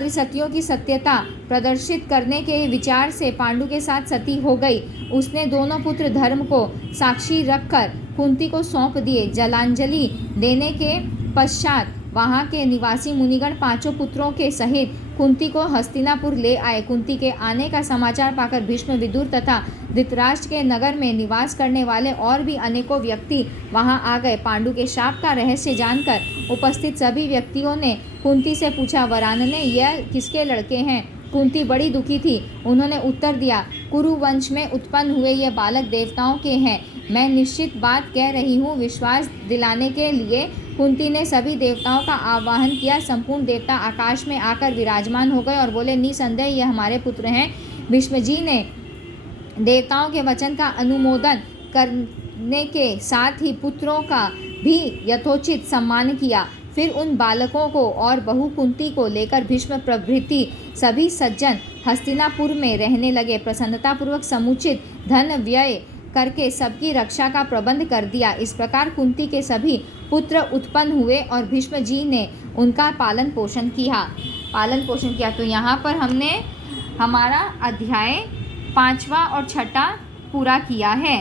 सतियों की सत्यता प्रदर्शित करने के विचार से पांडु के साथ सती हो गई। उसने दोनों पुत्र धर्म को साक्षी रखकर कुंती को सौंप दिए। जलांजलि देने के पश्चात वहां के निवासी मुनिगण 5 पुत्रों के सहित कुंती को हस्तिनापुर ले आए। कुंती के आने का समाचार पाकर भीष्म, विदुर तथा धृतराष्ट्र के नगर में निवास करने वाले और भी अनेकों व्यक्ति वहां आ गए। पांडु के शाप का रहस्य जानकर उपस्थित सभी व्यक्तियों ने कुंती से पूछा, वरानने, यह किसके लड़के हैं? कुंती बड़ी दुखी थी। उन्होंने उत्तर दिया, कुरु वंश में उत्पन्न हुए ये बालक देवताओं के हैं। मैं निश्चित बात कह रही हूँ। विश्वास दिलाने के लिए कुंती ने सभी देवताओं का आवाहन किया। संपूर्ण देवता आकाश में आकर विराजमान हो गए और बोले, निसंदेह ये हमारे पुत्र हैं। भीष्म जी ने देवताओं के वचन का अनुमोदन करने के साथ ही पुत्रों का भी यथोचित सम्मान किया। फिर उन बालकों को और बहू कुंती को लेकर भीष्म प्रभृति सभी सज्जन हस्तिनापुर में रहने लगे। प्रसन्नतापूर्वक समुचित धन व्यय करके सबकी रक्षा का प्रबंध कर दिया। इस प्रकार कुंती के सभी पुत्र उत्पन्न हुए और भीष्म जी ने उनका पालन पोषण किया। तो यहाँ पर हमने हमारा अध्याय 5वां और 6वां पूरा किया है।